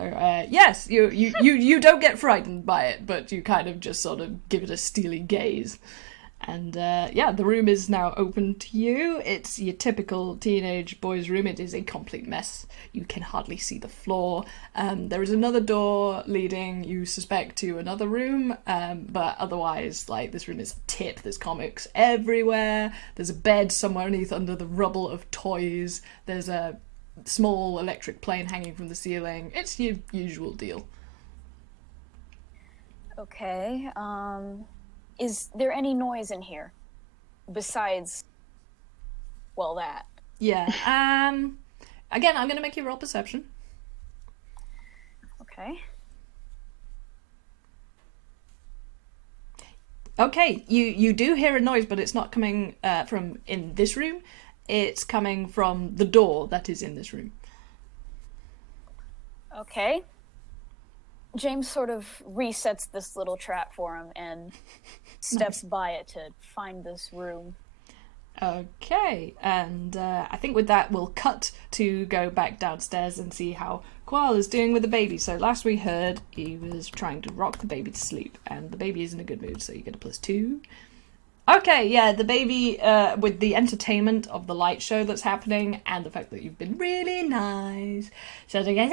yes, you don't get frightened by it, but you kind of just sort of give it a steely gaze. And, the room is now open to you. It's your typical teenage boy's room. It is a complete mess. You can hardly see the floor. There is another door leading, you suspect, to another room, but otherwise, like, this room is a tip. There's comics everywhere. There's a bed somewhere underneath under the rubble of toys. There's a small electric plane hanging from the ceiling. It's your usual deal. Okay, is there any noise in here? Besides, well, that. Yeah, again, I'm gonna make you roll perception. Okay. Okay, you do hear a noise, but it's not coming from in this room. It's coming from the door that is in this room. Okay. James sort of resets this little trap for him and steps by it to find this room. Okay, and I think with that we'll cut to go back downstairs and see how Qual is doing with the baby. So last we heard he was trying to rock the baby to sleep, and the baby is in a good mood, so you get a +2. Okay, yeah, the baby, with the entertainment of the light show that's happening and the fact that you've been really nice, so they go,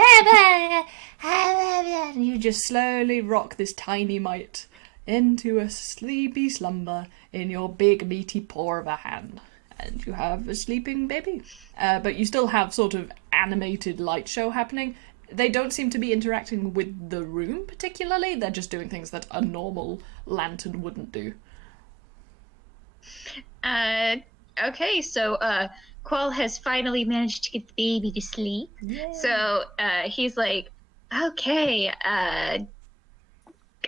and you just slowly rock this tiny mite into a sleepy slumber in your big meaty paw of a hand. And you have a sleeping baby. But you still have sort of animated light show happening. They don't seem to be interacting with the room particularly. They're just doing things that a normal lantern wouldn't do. Okay, so Qual has finally managed to get the baby to sleep. Yay. So he's like, okay,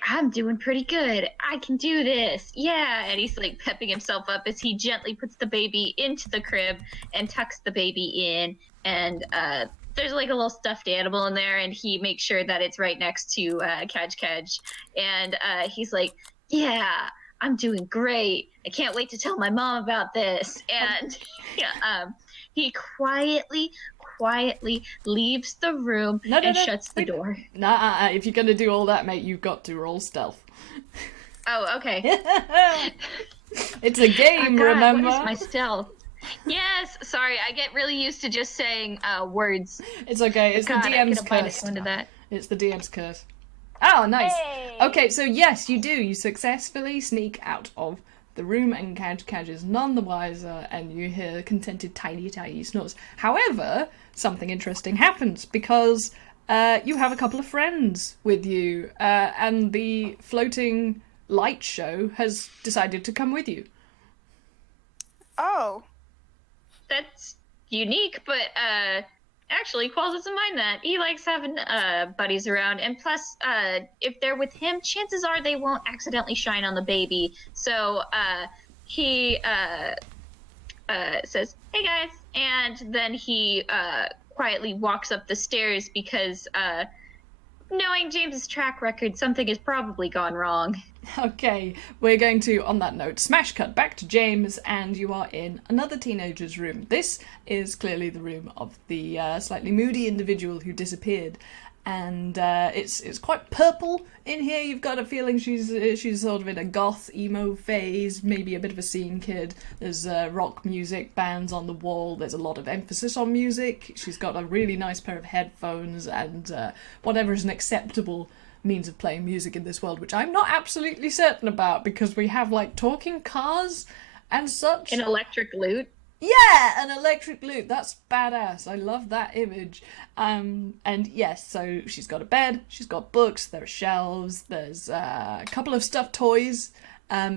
I'm doing pretty good. I can do this. Yeah. And he's like pepping himself up as he gently puts the baby into the crib and tucks the baby in. And there's like a little stuffed animal in there, and he makes sure that it's right next to Kaj. And he's like, yeah, I'm doing great. I can't wait to tell my mom about this. And he quietly leaves the room and shuts the door. Nah, if you're gonna do all that, mate, you've got to roll stealth. Oh, okay. It's a game, God, remember? What is my stealth? Yes, sorry, I get really used to just saying words. It's okay, it's God, the DM's curse. that. It's the DM's curse. Oh, nice. Hey. Okay, so yes, you do. You successfully sneak out of the room, and Kaj is none the wiser, and you hear contented tiny snores. However, something interesting happens, because you have a couple of friends with you, and the floating light show has decided to come with you. Oh. That's unique, but actually, Qual doesn't mind that. He likes having buddies around, and plus, if they're with him, chances are they won't accidentally shine on the baby. So he says, "Hey guys," and then he quietly walks up the stairs because, knowing James's track record, something has probably gone wrong. Okay, we're going to, on that note, smash cut back to James, and you are in another teenager's room. This is clearly the room of the slightly moody individual who disappeared, and it's quite purple in here. You've got a feeling she's sort of in a goth emo phase, maybe a bit of a scene kid. There's rock music bands on the wall. There's a lot of emphasis on music. She's got a really nice pair of headphones and whatever is an acceptable means of playing music in this world, which I'm not absolutely certain about, because we have like talking cars and such. An electric lute. Yeah, an electric lute. That's badass. I love that image. And yes, so she's got a bed, she's got books, there are shelves, there's a couple of stuffed toys.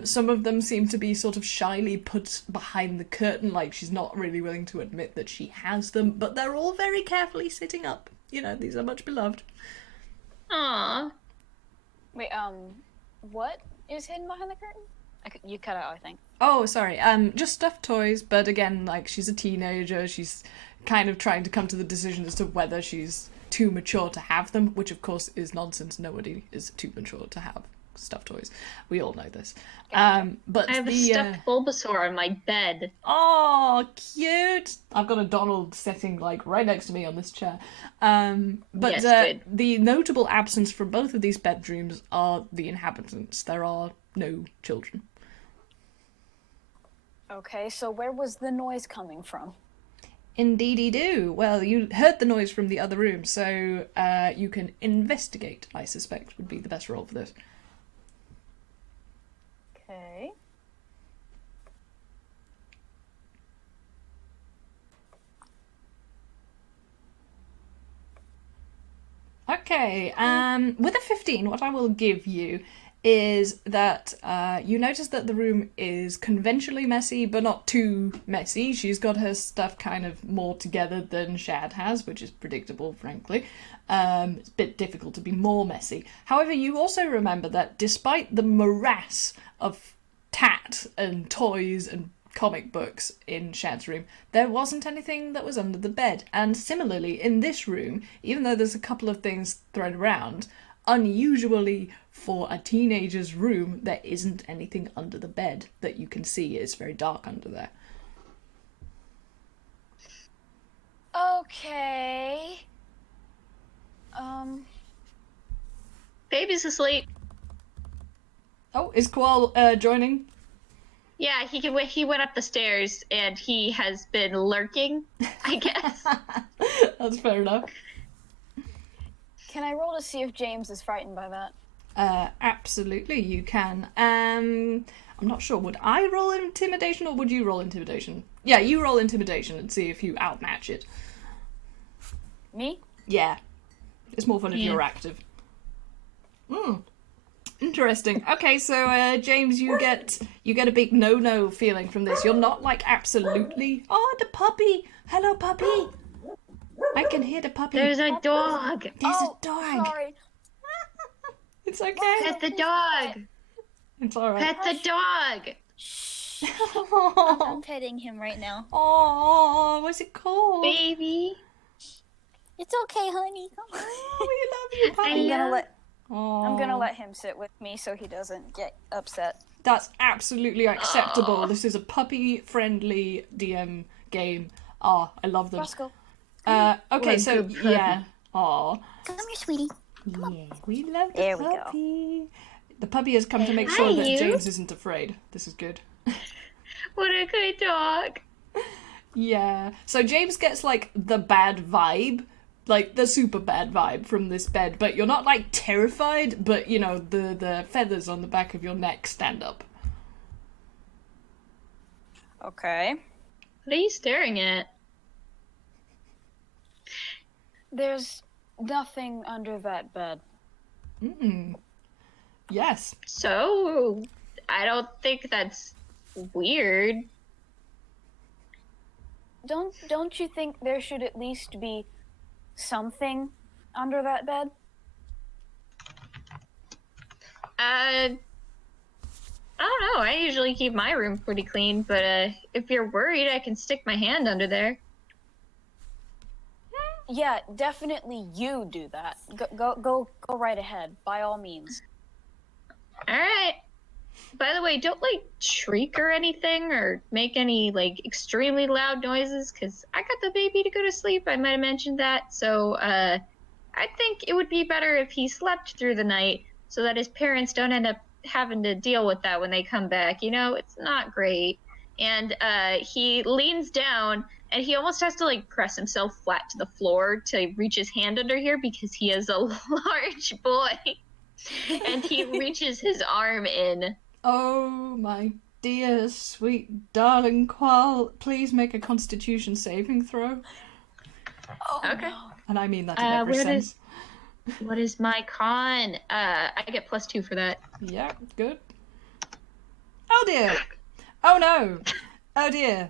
Some of them seem to be sort of shyly put behind the curtain, like she's not really willing to admit that she has them, but they're all very carefully sitting up. You know, these are much beloved. Aww. Wait, what is hidden behind the curtain? You cut out, I think. Oh, sorry. Just stuffed toys, but again, like, she's a teenager. She's kind of trying to come to the decision as to whether she's too mature to have them, which of course is nonsense. Nobody is too mature to have stuffed toys. We all know this. But I have a stuffed Bulbasaur on my bed. Oh, cute! I've got a Donald sitting like right next to me on this chair. But Yes, good. the notable absence from both of these bedrooms are the inhabitants. There are no children. Okay, so where was the noise coming from? Indeedy do. Well, you heard the noise from the other room, so you can investigate, I suspect, would be the best role for this. Okay. Okay, with a 15, what I will give you is that you notice that the room is conventionally messy, but not too messy. She's got her stuff kind of more together than Shad has, which is predictable, frankly. It's a bit difficult to be more messy. However, you also remember that despite the morass of tat and toys and comic books in Shad's room, there wasn't anything that was under the bed. And similarly, in this room, even though there's a couple of things thrown around, unusually for a teenager's room, there isn't anything under the bed that you can see. It's very dark under there. Okay. Baby's asleep. Oh, is Qual joining? Yeah, he went up the stairs and he has been lurking, I guess. That's fair enough. Can I roll to see if James is frightened by that? Absolutely, you can. I'm not sure. Would I roll intimidation or would you roll intimidation? Yeah, you roll intimidation and see if you outmatch it. Me? Yeah. It's more fun if Yeah. you're active. Interesting. Okay, so James, you get a big no feeling from this. You're not like absolutely. Oh, the puppy! Hello, puppy! I can hear the puppy. There's a dog. There's a dog. Sorry. It's okay. Pet the dog. It's alright. Pet the dog. I'm petting him right now. Oh, what's it called? Baby. It's okay, honey. Oh, we love you, puppy. I'm gonna let him sit with me so he doesn't get upset. That's absolutely acceptable. This is a puppy-friendly DM game. Oh, I love them. Roscoe, Okay, What so good puppy. yeah. Oh, come here, sweetie. yeah, we love the There we go. puppy. The puppy has come to make sure Hi, that you. James isn't afraid. This is good. What a good dog. Yeah. So James gets like the bad vibe, like the super bad vibe from this bed, but you're not like terrified, but you know, the feathers on the back of your neck stand up. Okay. What are you staring at? There's nothing under that bed. Yes. So, I don't think that's weird. Don't you think there should at least be something under that bed? I don't know. I usually keep my room pretty clean, but if you're worried, I can stick my hand under there. Yeah, definitely you do that. Go right ahead, by all means. All right. By the way, don't like shriek or anything or make any like extremely loud noises because I got the baby to go to sleep. I might have mentioned that. So I think it would be better if he slept through the night so that his parents don't end up having to deal with that when they come back. You know, it's not great. And he leans down and he almost has to like press himself flat to the floor to reach his hand under here because he is a large boy. And he reaches his arm in. Oh my dear sweet darling Qual, please make a Constitution saving throw. Oh, Okay. no. And I mean that in every what sense. What is my con? I get +2 for that. Yeah, good. Oh dear. Oh no. Oh dear.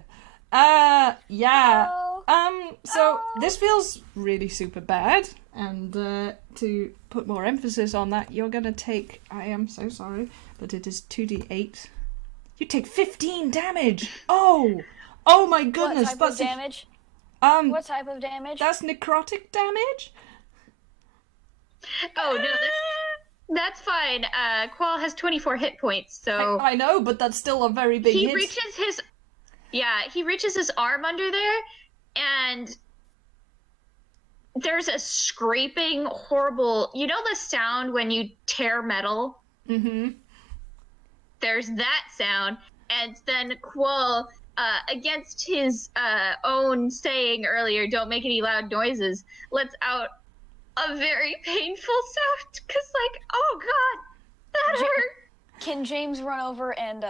Yeah. So this feels really super bad, and to put more emphasis on that, you're gonna take, I am so sorry, but it is 2d8. You take 15 damage! Oh my goodness, What type of damage? What type of damage? that's necrotic damage? Oh no, that's fine. Qual has 24 hit points, so I know, but that's still a very big he hit. reaches his arm under there, and there's a scraping, horrible. You know the sound when you tear metal? Mm-hmm. There's that sound, and then Qual, against his own saying earlier, "Don't make any loud noises," lets out a very painful sound. Cause like, oh god, that hurt. Can James run over and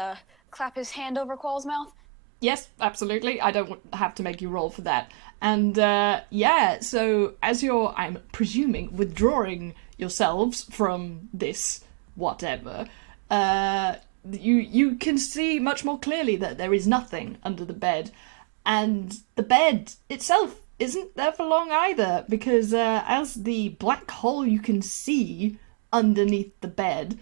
clap his hand over Qual's mouth? Yes, absolutely. I don't have to make you roll for that. And yeah, so as you're, I'm presuming, withdrawing yourselves from this whatever, you can see much more clearly that there is nothing under the bed, and the bed itself isn't there for long either, because as the black hole you can see underneath the bed,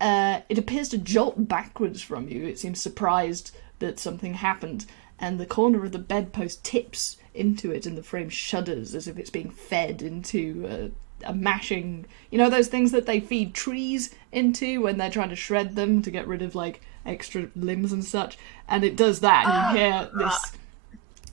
it appears to jolt backwards from you. It seems surprised that something happened, and the corner of the bedpost tips into it, and the frame shudders as if it's being fed into a mashing, you know, those things that they feed trees into when they're trying to shred them to get rid of like extra limbs and such, and it does that, and you hear this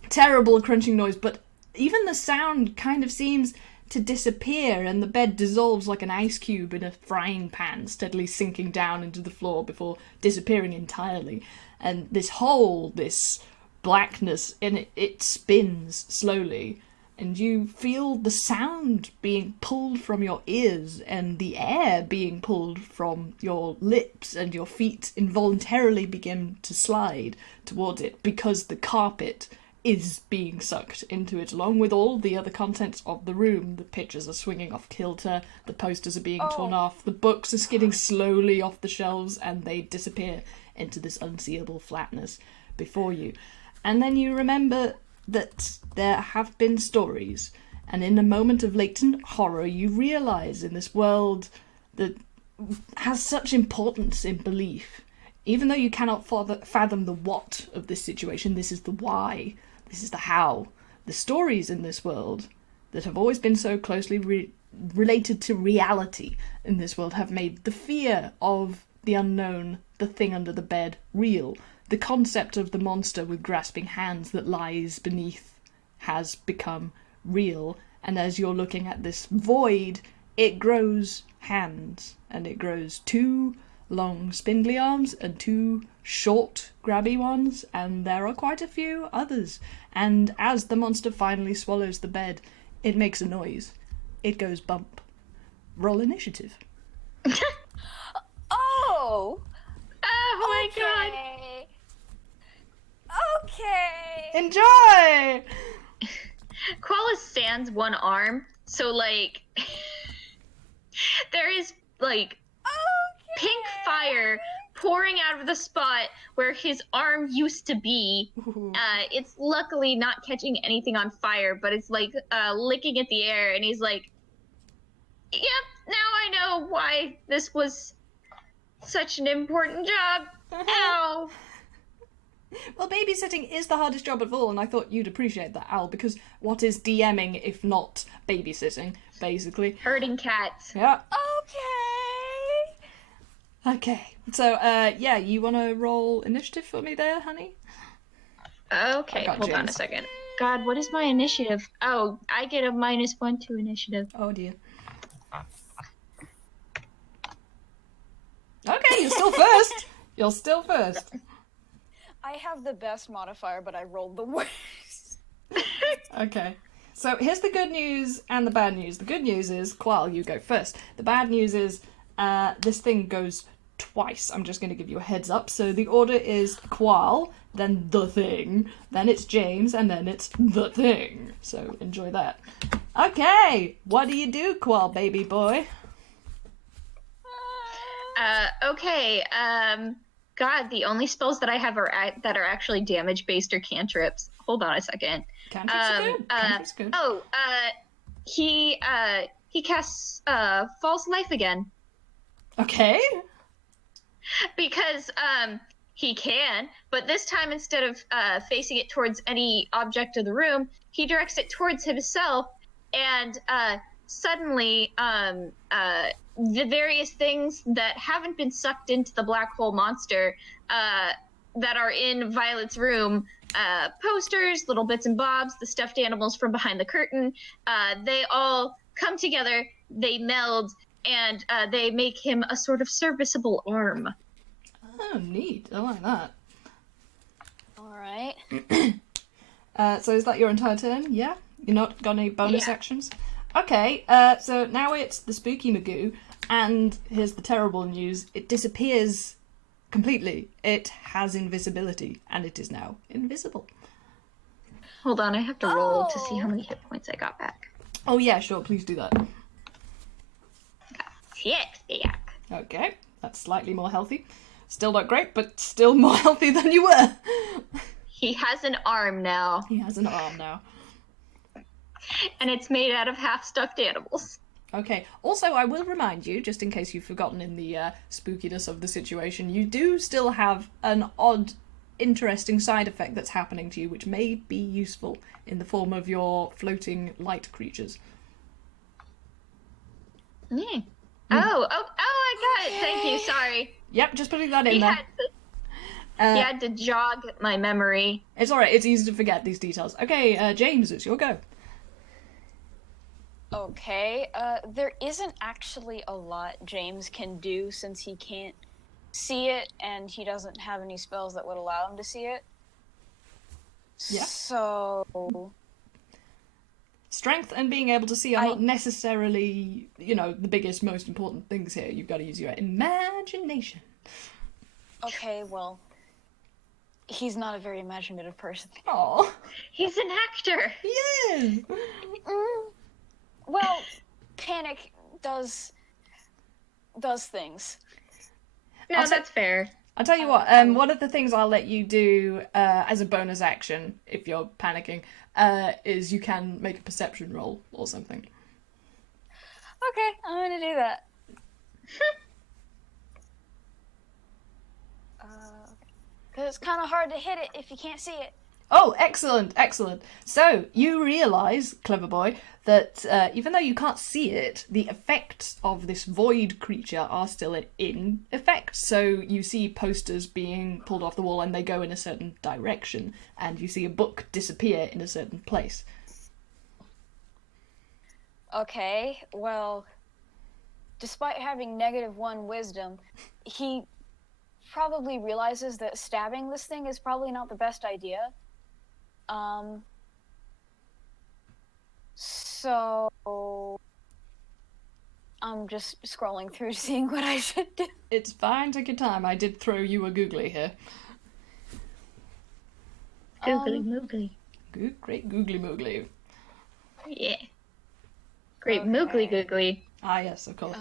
terrible crunching noise, but even the sound kind of seems to disappear, and the bed dissolves like an ice cube in a frying pan, steadily sinking down into the floor before disappearing entirely. And this hole, this blackness, and it spins slowly, and you feel the sound being pulled from your ears and the air being pulled from your lips, and your feet involuntarily begin to slide towards it because the carpet is being sucked into it, along with all the other contents of the room. The pictures are swinging off kilter, the posters are being torn off, the books are skidding slowly off the shelves, and they disappear into this unseeable flatness before you. And then you remember that there have been stories, and in a moment of latent horror you realise in this world that has such importance in belief, even though you cannot fathom the what of this situation, this is the why, this is the how. The stories in this world that have always been so closely related to reality in this world have made the fear of the unknown, the thing under the bed, real. The concept of the monster with grasping hands that lies beneath has become real. And as you're looking at this void, it grows hands, and it grows 2 long spindly arms and 2 short grabby ones, and there are quite a few others. And as the monster finally swallows the bed, it makes a noise. It goes bump. Roll initiative. Oh! Oh my god! Okay. Enjoy! Koala stands one arm, so like there is like pink fire pouring out of the spot where his arm used to be. It's luckily not catching anything on fire, but it's like licking at the air, and he's like, yep, now I know why this was such an important job. Ow. Well, babysitting is the hardest job of all, and I thought you'd appreciate that, Al, because what is DMing if not babysitting, basically? Herding cats. Yeah. Okay. So, yeah, you want to roll initiative for me there, honey? Okay, hold on a second. God, what is my initiative? Oh, I get a -1 to initiative. Oh, dear. Okay, you're still first. You're still first. I have the best modifier, but I rolled the worst. Okay. So here's the good news and the bad news. The good news is, Qual, you go first. The bad news is, this thing goes twice. I'm just going to give you a heads up. So the order is Qual, then the thing, then it's James, and then it's the thing. So enjoy that. Okay, what do you do, Qual, baby boy? Okay, God, the only spells that I have that are actually damage-based are cantrips. Hold on a second. Cantrips are good. Cantrips are good. He casts False Life again. Okay. Because he can, but this time instead of facing it towards any object of the room, he directs it towards himself, and suddenly the various things that haven't been sucked into the black hole monster that are in Violet's room, posters, little bits and bobs, the stuffed animals from behind the curtain, they all come together, they meld, and they make him a sort of serviceable arm. Oh, neat. I like that. Alright. So is that your entire turn? Yeah? You're not got any bonus actions? Okay, so now it's the Spooky Magoo, and here's the terrible news. It disappears completely. It has invisibility, and it is now invisible. Hold on, I have to roll to see how many hit points I got back. Oh yeah, sure, please do that. 6 back. Okay, that's slightly more healthy. Still not great, but still more healthy than you were. He has an arm now. He has an arm now. And it's made out of half-stuffed animals. Okay, also I will remind you, just in case you've forgotten in the spookiness of the situation, you do still have an odd, interesting side effect that's happening to you, which may be useful in the form of your floating light creatures. Mm. Oh, I got it. Thank you, sorry. Yep, just putting that in there. He had to jog my memory. It's alright, it's easy to forget these details. Okay, James, it's your go. Okay, there isn't actually a lot James can do since he can't see it and he doesn't have any spells that would allow him to see it. Yeah. So Strength and being able to see are not necessarily, the biggest, most important things here. You've got to use your imagination. Okay, well, he's not a very imaginative person. Oh, He's an actor. yeah. Well, panic does things. No, that's fair. I'll tell you what, one of the things I'll let you do as a bonus action, if you're panicking, is you can make a perception roll or something. Okay, I'm gonna do that. Because it's kind of hard to hit it if you can't see it. Oh, excellent, excellent. So, you realise, clever boy, that even though you can't see it, the effects of this void creature are still in effect. So, you see posters being pulled off the wall and they go in a certain direction, and you see a book disappear in a certain place. Okay, well, despite having -1 wisdom, he probably realizes that stabbing this thing is probably not the best idea. So I'm just scrolling through seeing what I should do. It's fine, take your time. I did throw you a googly here. Googly moogly. Great googly moogly. Yeah. Great moogly googly. Ah, yes, of course.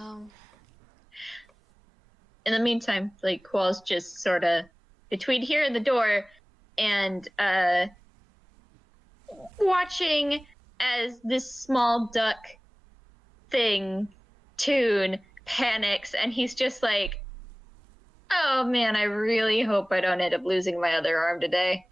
In the meantime, like, Quall's just sort of between here and the door and watching as this small duck thing, Toon, panics, and he's just like, oh man, I really hope I don't end up losing my other arm today.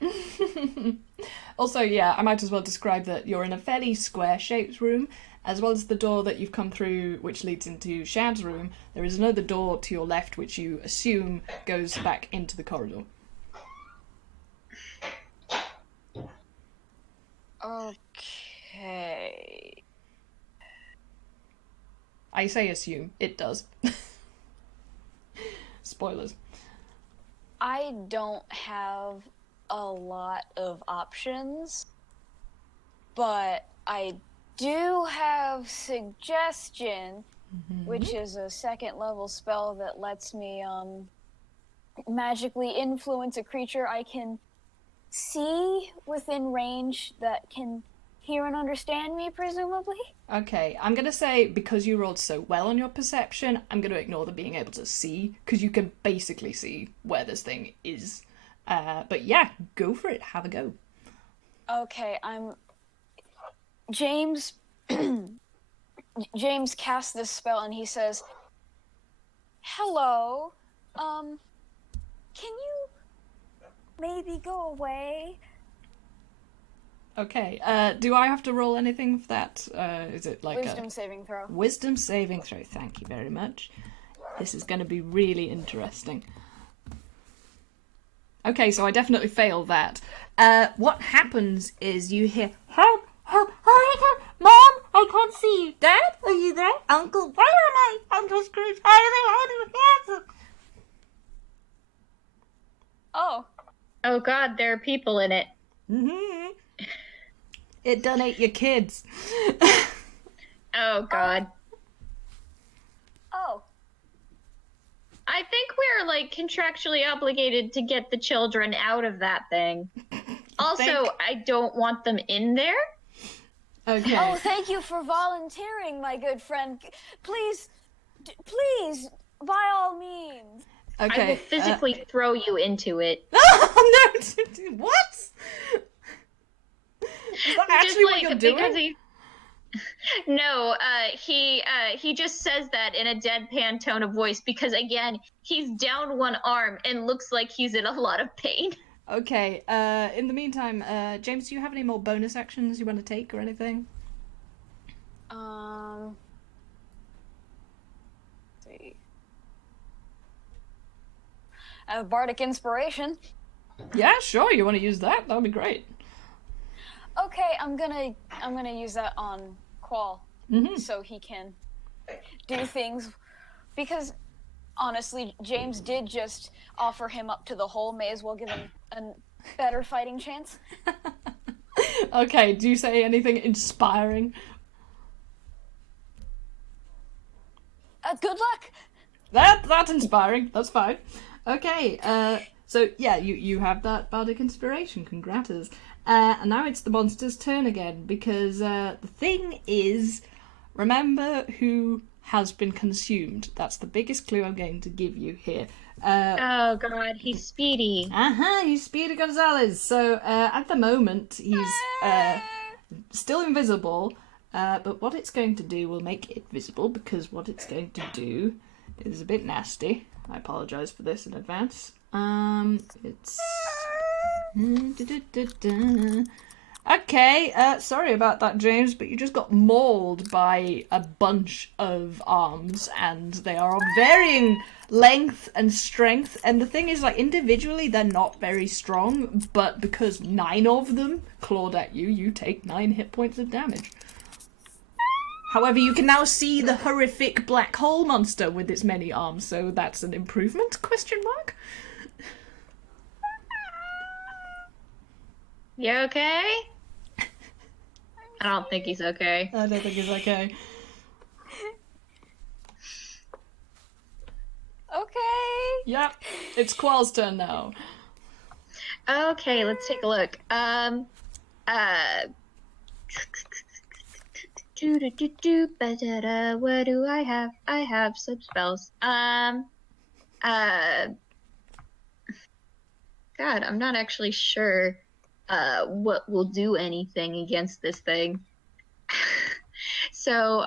Also, yeah, I might as well describe that you're in a fairly square-shaped room, as well as the door that you've come through, which leads into Shad's room. There is another door to your left, which you assume goes back into the corridor. Okay. I say assume. It does. Spoilers. I don't have a lot of options, but I do have suggestion, which is a 2nd level spell that lets me magically influence a creature I can see within range that can hear and understand me, presumably. Okay, I'm going to say, because you rolled so well on your perception, I'm going to ignore the being able to see, because you can basically see where this thing is. But yeah, go for it. Have a go. Okay, James casts this spell and he says, hello, can you maybe go away? Okay, do I have to roll anything for that? Is it like Wisdom saving throw. Wisdom saving throw, thank you very much. This is going to be really interesting. Okay, so I definitely failed that. What happens is you hear, help, help, oh, Mom, I can't see you. Dad, are you there? Uncle, where am I? Uncle Scrooge, Oh. Oh god, there are people in it. Mm-hmm. It done ate your kids. Oh god. Oh. I think we're, like, contractually obligated to get the children out of that thing. Also, I don't want them in there. Okay. Oh, thank you for volunteering, my good friend. Please, by all means. Okay. I will physically throw you into it. Oh, no! What? Is that actually Just, what you're doing? No, he just says that in a deadpan tone of voice because, again, he's down one arm and looks like he's in a lot of pain. Okay, in the meantime, James, do you have any more bonus actions you want to take or anything? Let's see. I have Bardic Inspiration. Yeah, sure, you want to use that? That would be great. Okay, I'm gonna use that on Quall, so he can do things, because honestly, James did just offer him up to the hole. May as well give him a better fighting chance. Okay, do you say anything inspiring? Good luck. That's inspiring. That's fine. Okay, so yeah, you have that bardic inspiration. Congrats. And now it's the monster's turn again, because the thing is, remember who has been consumed. That's the biggest clue I'm going to give you here. Oh god, he's Speedy. He's Speedy Gonzalez. So at the moment, he's still invisible, but what it's going to do will make it visible, because what it's going to do is a bit nasty. I apologise for this in advance. It's... Okay, sorry about that, James, but you just got mauled by a bunch of arms, and they are of varying length and strength, and the thing is, like, individually they're not very strong, but because 9 of them clawed at you, you take 9 hit points of damage. However, you can now see the horrific black hole monster with its many arms, so that's an improvement, question mark? You okay? I don't think he's okay. I don't think he's okay. Okay. Yep, it's Qual's turn now. Okay, let's take a look. What do I have? I have some spells. God, I'm not actually sure what will do anything against this thing. So,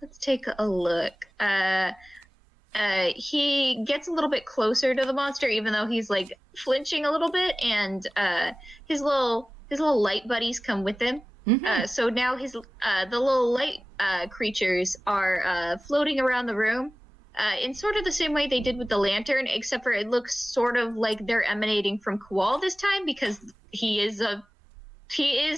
let's take a look. He gets a little bit closer to the monster, even though he's like flinching a little bit, and his little light buddies come with him. Mm-hmm. So now the little light creatures are floating around the room in sort of the same way they did with the lantern, except for it looks sort of like they're emanating from Kual this time, because he is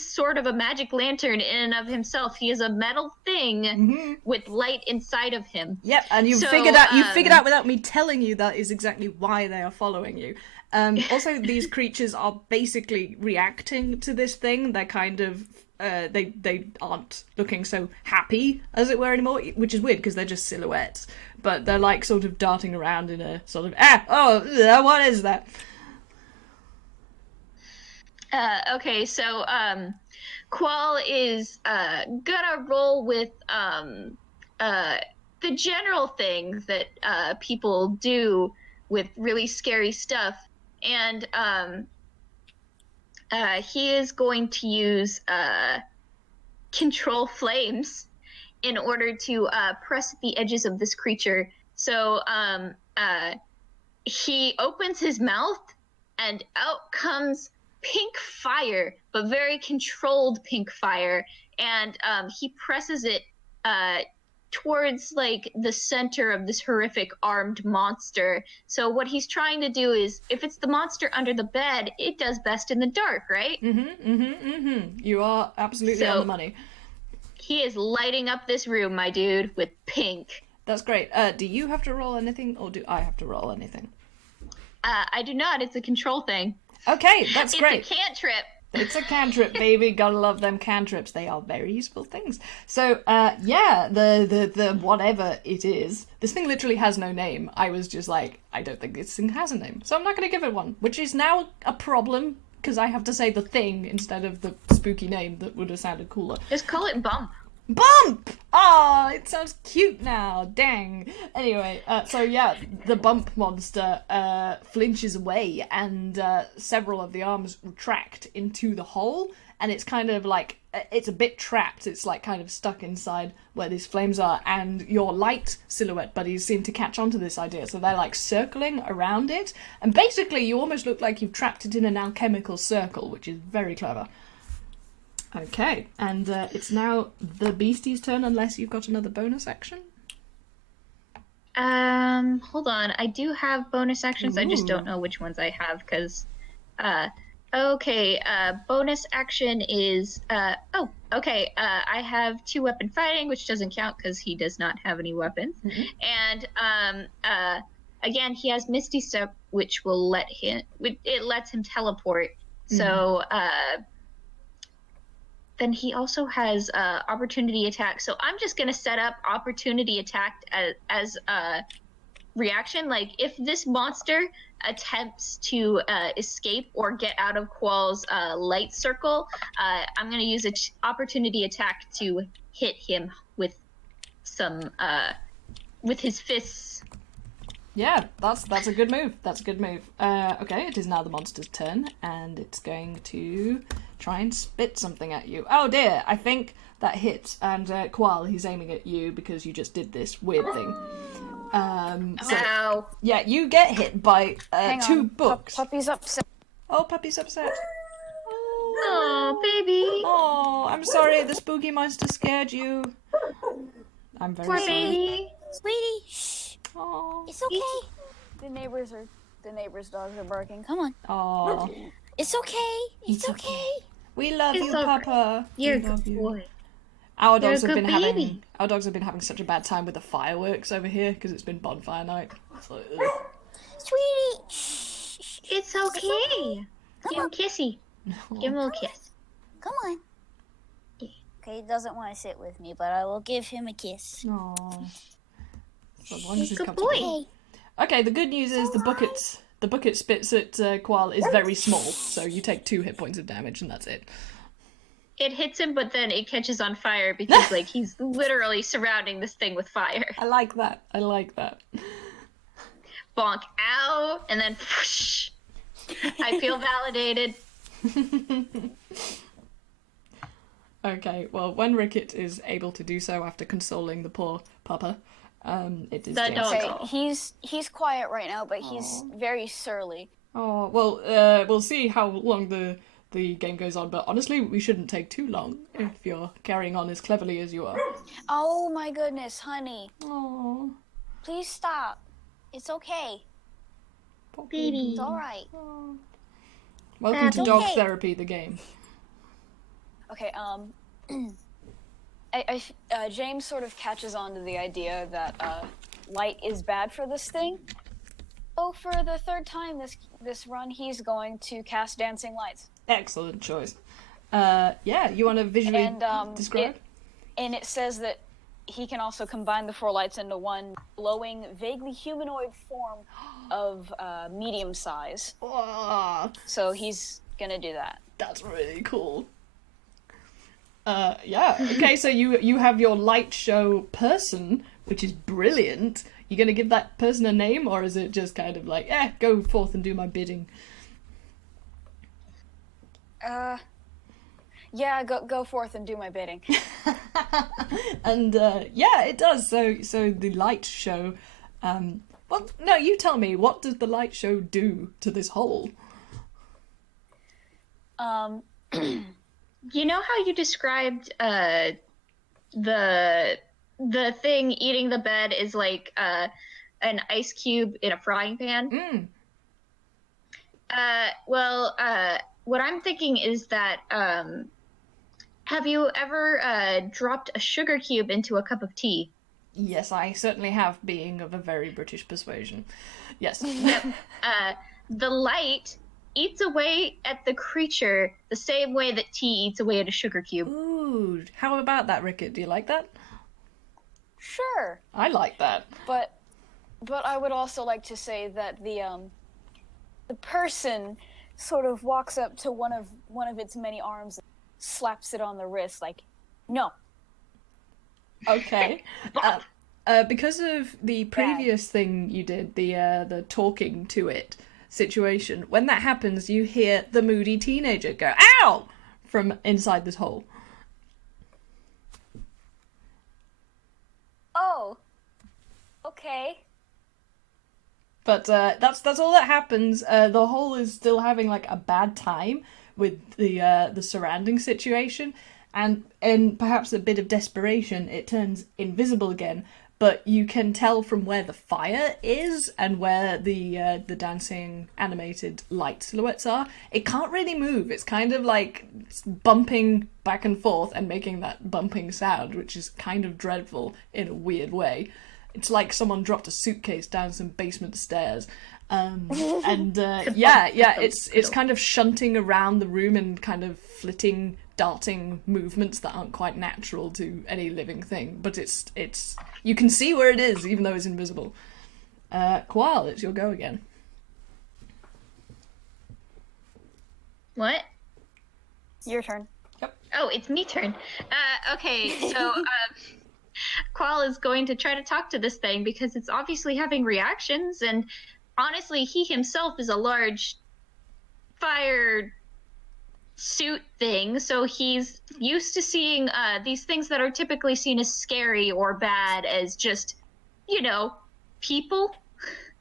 sort of a magic lantern in and of himself. He is a metal thing with light inside of him. Yep, and you figured out without me telling you that is exactly why they are following you. Also, these creatures are basically reacting to this thing. They're kind of they aren't looking so happy, as it were, anymore, which is weird because they're just silhouettes. But they're like sort of darting around in a sort of what is that? Okay, so Qual is gonna roll with the general things that people do with really scary stuff, and he is going to use control flames in order to press the edges of this creature. So he opens his mouth, and out comes pink fire, but very controlled pink fire, and he presses it towards like the center of this horrific armed monster. So what he's trying to do is, if it's the monster under the bed, it does best in the dark, right? You are absolutely on the money. He is lighting up this room, my dude, with pink. That's great. Do you have to roll anything, or do I have to roll anything? I do not. It's a control thing. Okay, that's great. It's a cantrip. It's a cantrip, baby. Gotta love them cantrips. They are very useful things. So, yeah, the whatever it is, this thing literally has no name. I was just like, I don't think this thing has a name, so I'm not gonna give it one, which is now a problem, because I have to say the thing instead of the spooky name that would have sounded cooler. Just call it Bump. Bump! Oh, it sounds cute now. Dang. Anyway, so yeah, the bump monster flinches away, and several of the arms retract into the hole, and it's kind of like, it's a bit trapped. It's like kind of stuck inside where these flames are, and your light silhouette buddies seem to catch on to this idea, so they're like circling around it, and basically you almost look like you've trapped it in an alchemical circle, which is very clever. Okay, and it's now the beastie's turn, unless you've got another bonus action. Hold on. I do have bonus actions. Ooh. I just don't know which ones I have, because, okay, bonus action is, okay, I have 2-weapon fighting, which doesn't count because he does not have any weapons. And, again, he has Misty Step, which will it lets him teleport. So, then he also has opportunity attack. So I'm just gonna set up opportunity attack as a reaction. Like if this monster attempts to escape or get out of Qual's light circle, I'm gonna use an opportunity attack to hit him with some with his fists. Yeah, that's a good move. That's a good move. Okay, it is now the monster's turn, and it's going to try and spit something at you. Oh dear, I think that hits, and Qual, he's aiming at you because you just did this weird thing. So, Ow. yeah, you get hit by two books. Puppy's upset. Oh, puppy's upset. Oh, baby. Oh, I'm sorry, the spooky monster scared you. I'm very Poor sorry. baby. Sweetie, shh. Oh. It's okay. The neighbors' dogs are barking. Come on. Oh. It's okay. It's okay. We love It's you, all right. Papa. You're a We love good you. boy. Our You're a dogs have good been baby. having such a bad time with the fireworks over here because it's been bonfire night. It's like, ugh. Sweetie, shh. It's okay. Give him a kissy. Give him a little kiss. Come on. Okay, he doesn't want to sit with me, but I will give him a kiss. Aw. So as long as He's he's a good comfortable. boy. Okay, the good news is the bucket spits at Qual is very small, so you take 2 hit points of damage and that's it. It hits him, but then it catches on fire because, like, he's literally surrounding this thing with fire. I like that. I like that. Bonk, ow, and then whoosh. I feel validated. Okay, well, when Ricket is able to do so after consoling the poor Papa, it is The James' dog. Okay, turn. he's quiet right now, but he's very surly. Oh, well, we'll see how long the game goes on, but honestly, we shouldn't take too long if you're carrying on as cleverly as you are. Oh my goodness, honey. Oh, Please stop. It's okay. Baby. It's all right. Welcome to That's Dog okay. Therapy, the game. Okay, James sort of catches on to the idea that light is bad for this thing. So for the 3rd time this run, he's going to cast Dancing Lights. Excellent choice. Yeah, you want to visually describe? It says that he can also combine the 4 lights into one glowing, vaguely humanoid form of medium size. Oh, So he's gonna do that. that's really cool. Yeah. Okay, so you have your light show person, which is brilliant. You gonna give that person a name, or is it just kind of like, go forth and do my bidding? Yeah, go forth and do my bidding. And yeah, it does. So the light show. Well, no, you tell me. What does the light show do to this hole? You know how you described the thing eating the bed is like an ice cube in a frying pan? Well, what I'm thinking is that have you ever dropped a sugar cube into a cup of tea? Yes, I certainly have, being of a very British persuasion. Yes. The light eats away at the creature the same way that tea eats away at a sugar cube. Ooh, how about that, Ricket? Do you like that? Sure. I like that. But I would also like to say that the person sort of walks up to one of its many arms and slaps it on the wrist like, no. Okay. Because of the previous thing you did, the talking to it situation, when that happens, you hear the moody teenager go, "Ow!" from inside this hole. Oh. Okay. But that's all that happens. The hole is still having like a bad time with the surrounding situation, and in perhaps a bit of desperation, it turns invisible again. But you can tell from where the fire is and where the dancing animated light silhouettes are. It can't really move. It's kind of like bumping back and forth and making that bumping sound, which is kind of dreadful in a weird way. It's like someone dropped a suitcase down some basement stairs. It's kind of shunting around the room and kind of flitting darting movements that aren't quite natural to any living thing, but it's you can see where it is even though it's invisible. Qual, it's your go again. What? Your turn. Oh, it's me turn. Okay, so Qual is going to try to talk to this thing because it's obviously having reactions, and honestly, he himself is a large fire suit thing, so he's used to seeing these things that are typically seen as scary or bad as just, people.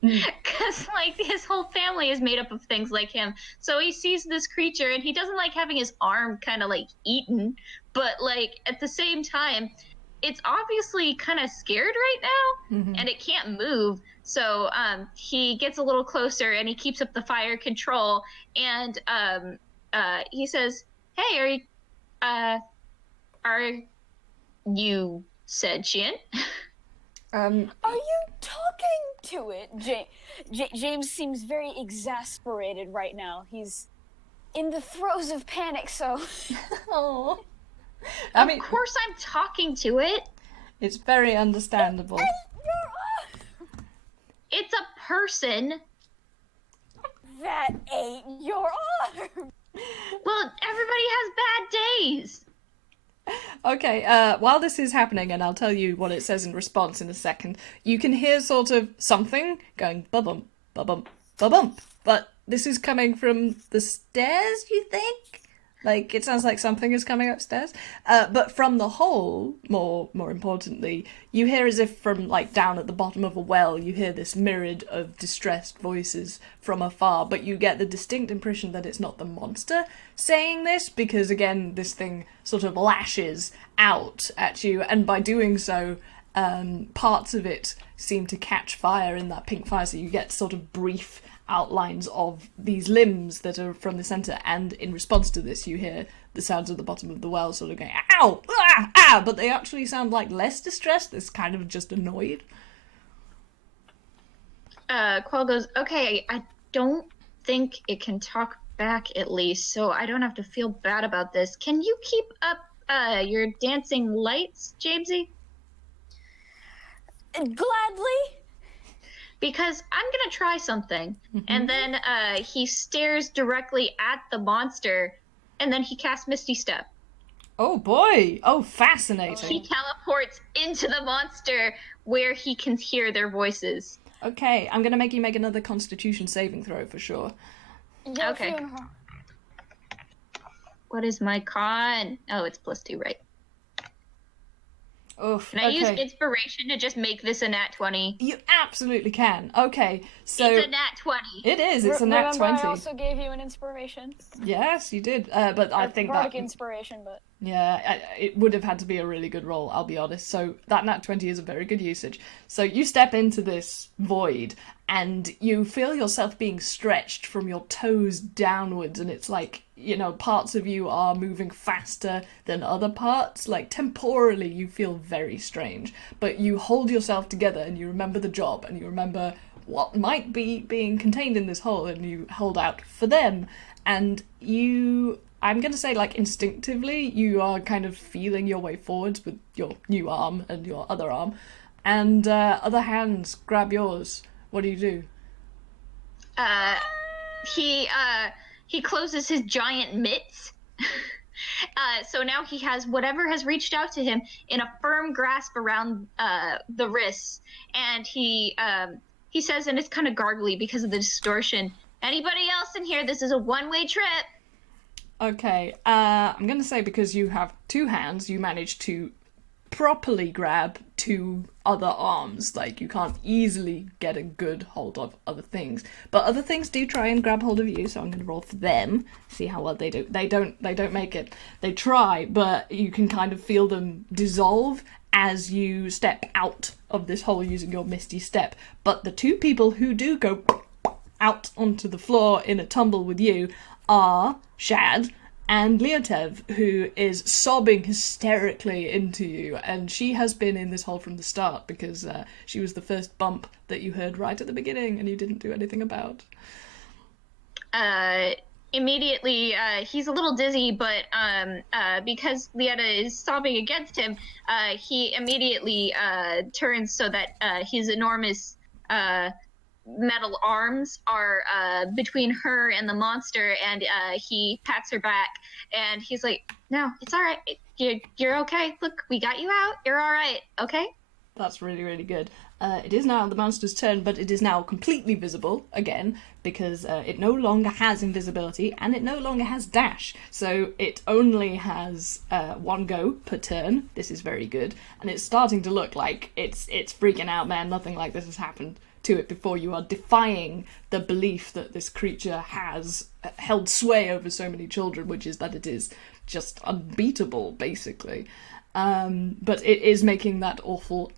Because, like, his whole family is made up of things like him. So he sees this creature, and he doesn't like having his arm kind of, like, eaten. But, like, at the same time, it's obviously kind of scared right now, and it can't move. So he gets a little closer, and he keeps up the fire control. And he says, "Hey, are you sentient?" Are you talking to it? James seems very exasperated right now. He's in the throes of panic, so... Oh. Of course I'm talking to it. It's very understandable. It's a person. That ain't your arm. Well, everybody has bad days. Okay, while this is happening, and I'll tell you what it says in response in a second, you can hear sort of something going ba-bump, ba-bump, ba-bump. But this is coming from the stairs, you think? Like, it sounds like something is coming upstairs. But from the hole, more importantly, you hear as if from, like, down at the bottom of a well, you hear this myriad of distressed voices from afar, but you get the distinct impression that it's not the monster saying this, because, again, this thing sort of lashes out at you, and by doing so, parts of it seem to catch fire in that pink fire, so you get sort of brief outlines of these limbs that are from the centre, and in response to this you hear the sounds at the bottom of the well sort of going ow, ah, ah, but they actually sound like less distressed, it's kind of just annoyed. Qual goes, "Okay, I don't think it can talk back at least, so I don't have to feel bad about this. Can you keep up your dancing lights, Jamesy?" Gladly. Because I'm gonna try something. And then he stares directly at the monster, and then he casts Misty Step. Oh boy! Oh, fascinating. He teleports into the monster where he can hear their voices. Okay, I'm gonna make you make another Constitution saving throw for sure. Okay. What is my con? Oh, it's +2, right? Oof, Can I use inspiration to just make this a nat 20? You absolutely can. Okay, so... It's a nat 20. It is, it's a nat 20. I also gave you an inspiration. Yes, you did, but I think that... inspiration, but... Yeah, it would have had to be a really good roll, I'll be honest. So that nat 20 is a very good usage. So you step into this void, and you feel yourself being stretched from your toes downwards, and it's like, parts of you are moving faster than other parts. Like, temporally, you feel very strange. But you hold yourself together, and you remember the job, and you remember what might be being contained in this hole, and you hold out for them. And I'm going to say, like, instinctively, you are kind of feeling your way forwards with your new arm and your other arm. And other hands grab yours. What do you do? He closes his giant mitts. So now he has whatever has reached out to him in a firm grasp around the wrists. And he says, and it's kind of gargly because of the distortion, "Anybody else in here? This is a one-way trip." Okay, I'm going to say because you have two hands, you manage to properly grab two other arms. Like, you can't easily get a good hold of other things. But other things do try and grab hold of you, so I'm going to roll for them. See how well they do. They don't make it. They try, but you can kind of feel them dissolve as you step out of this hole using your Misty Step. But the two people who do go out onto the floor in a tumble with you are Shad and Leotev, who is sobbing hysterically into you, and she has been in this hole from the start because she was the first bump that you heard right at the beginning and you didn't do anything about. immediately he's a little dizzy, but because Leetta is sobbing against him, he immediately turns so that his enormous metal arms are between her and the monster, and he pats her back, and he's like, "No, it's all right. You're okay. Look, we got you out. You're all right. Okay." That's really, really good. It is now the monster's turn, but it is now completely visible again because it no longer has invisibility and it no longer has dash. So it only has one go per turn. This is very good, and it's starting to look like it's freaking out, man. Nothing like this has happened to it before. You are defying the belief that this creature has held sway over so many children, which is that it is just unbeatable, basically. But it is making that awful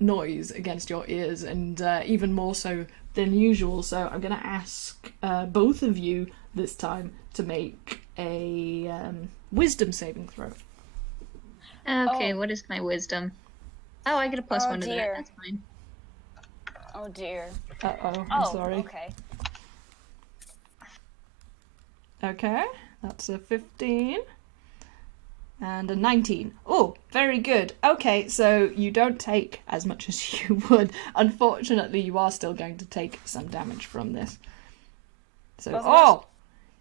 noise against your ears, and even more so than usual. So I'm going to ask both of you this time to make a wisdom saving throw. Okay, what is my wisdom? Oh, I get a plus 1 to that. Dear. That's fine. Oh dear. I'm sorry. Okay. Okay, that's a 15. And a 19. Oh, very good. Okay, so you don't take as much as you would. Unfortunately, you are still going to take some damage from this. So,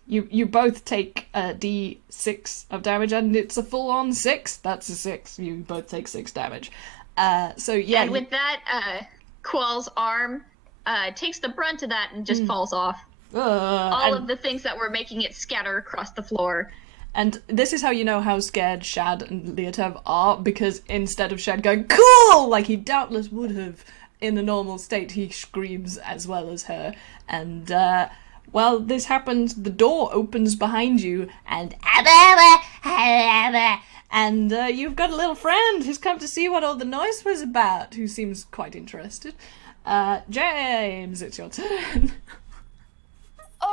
you both take a d6 of damage, and it's a full-on 6. That's a 6. You both take 6 damage. So yeah. And with that, Qual's arm takes the brunt of that and just falls off. All of the things that were making it scatter across the floor. And this is how you know how scared Shad and Leotev are, because instead of Shad going, "Cool!" like he doubtless would have in a normal state, he screams as well as her. And, while this happens, the door opens behind you, and you've got a little friend who's come to see what all the noise was about, who seems quite interested. James, it's your turn.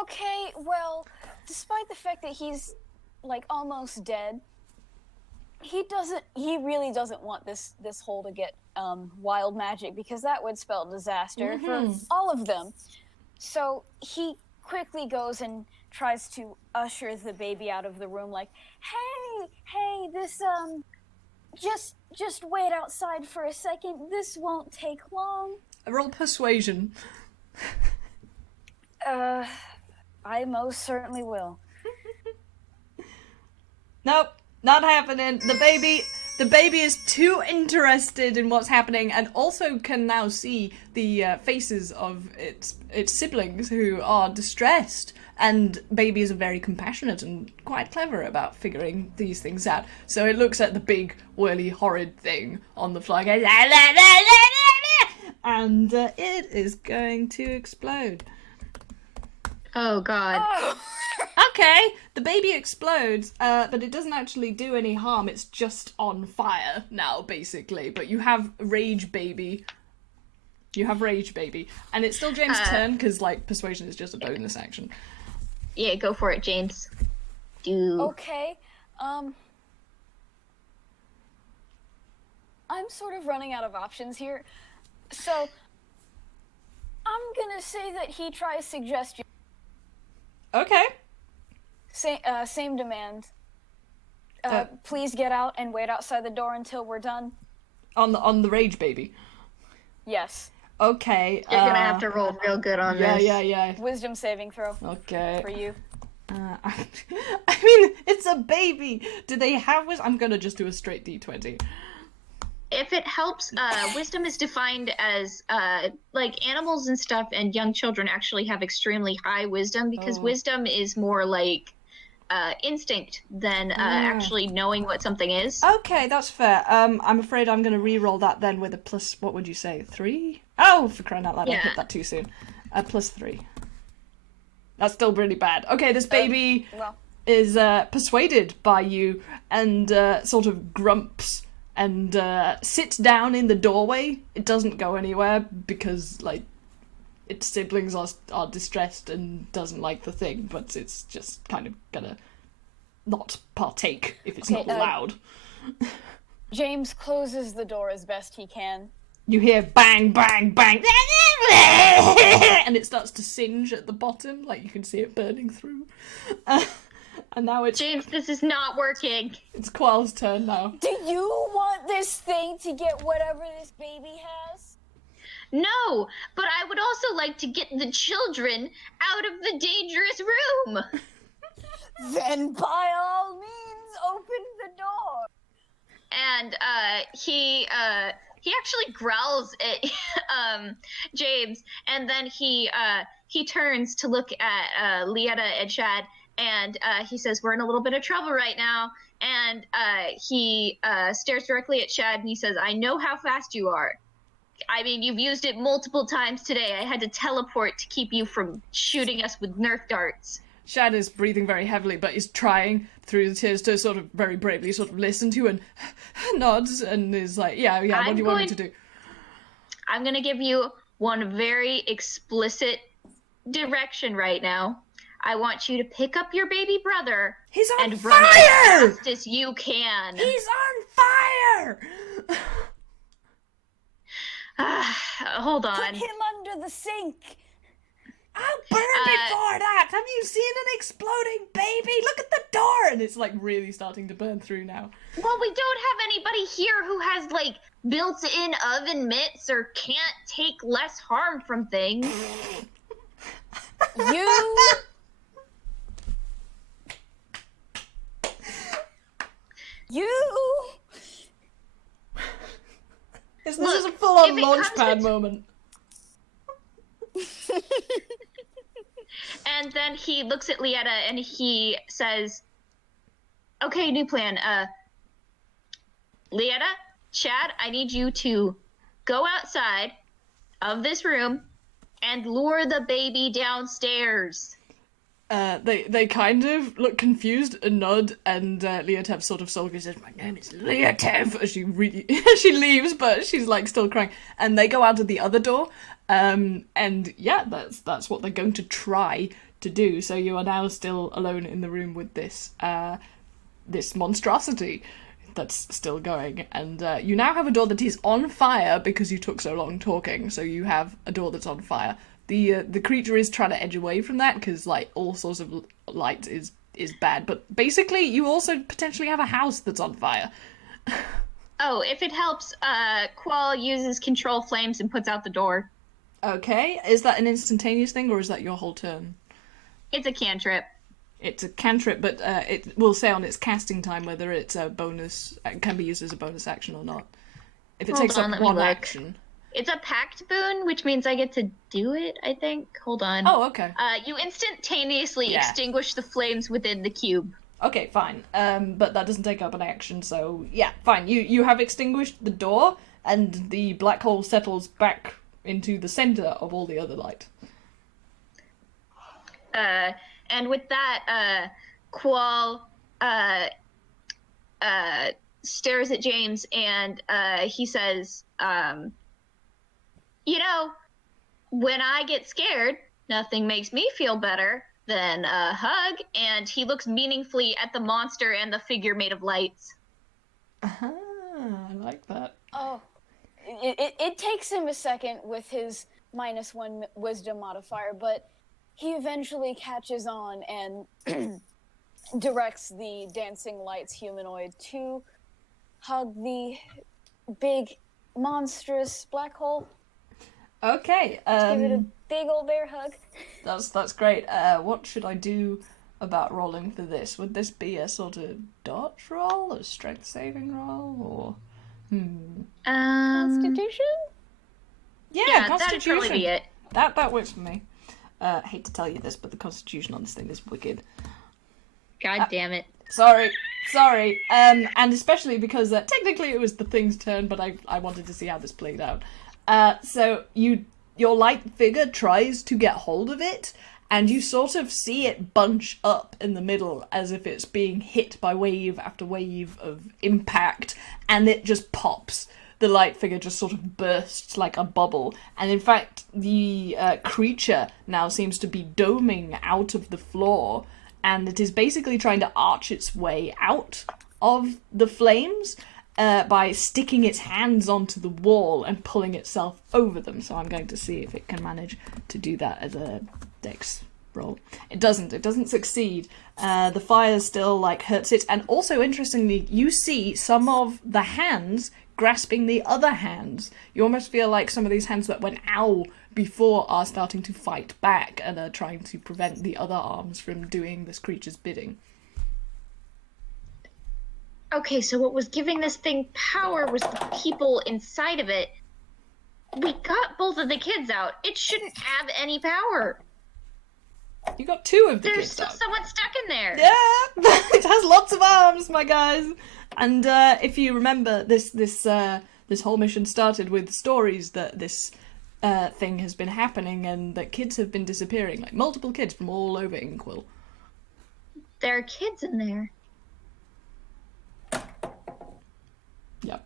Okay, well, despite the fact that he's like almost dead, he really doesn't want this hole to get wild magic, because that would spell disaster for all of them. So he quickly goes and tries to usher the baby out of the room, like, hey, this just wait outside for a second, this won't take long. Roll persuasion. I most certainly will. Nope, not happening. The baby is too interested in what's happening, and also can now see the faces of its siblings who are distressed. And baby is very compassionate and quite clever about figuring these things out. So it looks at the big, whirly, horrid thing on the floor, and goes, "La, la, la, la, la, la," and it is going to explode. Oh, God. Oh. Okay, the baby explodes, but it doesn't actually do any harm. It's just on fire now, basically. But you have Rage Baby. And it's still James' turn, because, like, Persuasion is just a bonus action. Yeah, go for it, James. Do. Okay, I'm sort of running out of options here. So, I'm gonna say that he tries suggestion. Okay. Same demand. Please get out and wait outside the door until we're done. On the Rage Baby. Yes. Okay. You're gonna have to roll real good on this. Yeah. Wisdom saving throw. Okay. For you. I mean, it's a baby. Do they have wisdom? I'm gonna just do a straight D20. If it helps, wisdom is defined as, like, animals and stuff and young children actually have extremely high wisdom, because wisdom is more like instinct than actually knowing what something is. Okay, that's fair. I'm afraid I'm gonna re-roll that then with a plus, what would you say, 3? Oh, for crying out loud, I hit that too soon. Plus 3. That's still really bad. Okay, this baby is persuaded by you and sort of grumps and sits down in the doorway. It doesn't go anywhere because, like, its siblings are distressed and doesn't like the thing, but it's just kind of gonna not partake if it's not allowed. James closes the door as best he can You hear bang, bang, bang, and it starts to singe at the bottom, like you can see it burning through. And now it's James, this is not working. It's Qual's turn now. Do you want this thing to get whatever this baby has? No, but I would also like to get the children out of the dangerous room. Then by all means, open the door. And he actually growls at James, and then he turns to look at Lietta and Chad, and he says, "We're in a little bit of trouble right now." And he stares directly at Chad, and he says, "I know how fast you are. I mean, you've used it multiple times today. I had to teleport to keep you from shooting us with Nerf darts." Shad is breathing very heavily, but is trying through the tears to sort of very bravely sort of listen to and nods and is like, yeah, what do you want me to do? I'm going to give you one very explicit direction right now. I want you to pick up your baby brother He's on and fire! run as fast as you can. He's on fire! Hold on. Put him under the sink. I'll burn before that! Have you seen an exploding baby? Look at the door! And it's like really starting to burn through now. Well, we don't have anybody here who has like built-in oven mitts or can't take less harm from things. You... This Look, is a full-on if it launch comes pad to- moment. And then he looks at Lietta and he says, "Okay, new plan. Lietta, Chad, I need you to go outside of this room and lure the baby downstairs." They kind of look confused and nod, and Leotev sort of sulkily says, "My name is Leotev," as she she leaves, but she's like still crying. And they go out of the other door, and yeah, that's what they're going to try to do. So you are now still alone in the room with this this monstrosity that's still going, and you now have a door that is on fire because you took so long talking. So you have a door that's on fire. The creature is trying to edge away from that because like all sorts of light is bad, but basically you also potentially have a house that's on fire. Oh, if it helps, Qual uses control flames and puts out the door. Okay, is that an instantaneous thing or is that your whole turn? It's a cantrip. It's a cantrip, but it will say on its casting time whether it's a bonus, can be used as a bonus action or not. If it Hold takes on, up let me one look. action. It's a pact boon, which means I get to do it, I think. Hold on. Oh, okay. You instantaneously Yeah. extinguish the flames within the cube. Okay, fine. But that doesn't take up an action, so yeah, fine. You have extinguished the door, and the black hole settles back into the center of all the other light. And with that, Qual stares at James and he says, "You know, when I get scared, nothing makes me feel better than a hug." And he looks meaningfully at the monster and the figure made of lights. Ah, I like that. Oh, it takes him a second with his -1 wisdom modifier, but he eventually catches on and directs the dancing lights humanoid to hug the big, monstrous black hole. Okay, Give it a big old bear hug. that's great. What should I do about rolling for this? Would this be a sort of dodge roll, a strength saving roll, or Constitution? Yeah, that'd Constitution. probably be it. That works for me. Hate to tell you this, but the Constitution on this thing is wicked. God damn it. Sorry. And especially because technically it was the thing's turn, but I wanted to see how this played out. So your light figure tries to get hold of it, and you sort of see it bunch up in the middle as if it's being hit by wave after wave of impact, and it just pops. The light figure just sort of bursts like a bubble, and in fact the creature now seems to be doming out of the floor, and it is basically trying to arch its way out of the flames, by sticking its hands onto the wall and pulling itself over them. So I'm going to see if it can manage to do that as a dex roll. It doesn't succeed. The fire still like hurts it, and also interestingly you see some of the hands grasping the other hands. You almost feel like some of these hands that went ow before are starting to fight back and are trying to prevent the other arms from doing this creature's bidding. Okay, so what was giving this thing power was the people inside of it. We got both of the kids out. It shouldn't have any power. You got 2 of the There's kids still out. someone stuck in there. Yeah, it has lots of arms, my guys. And if you remember, this whole mission started with stories that this thing has been happening and that kids have been disappearing, like multiple kids from all over Inkwell. There are kids in there. Yep.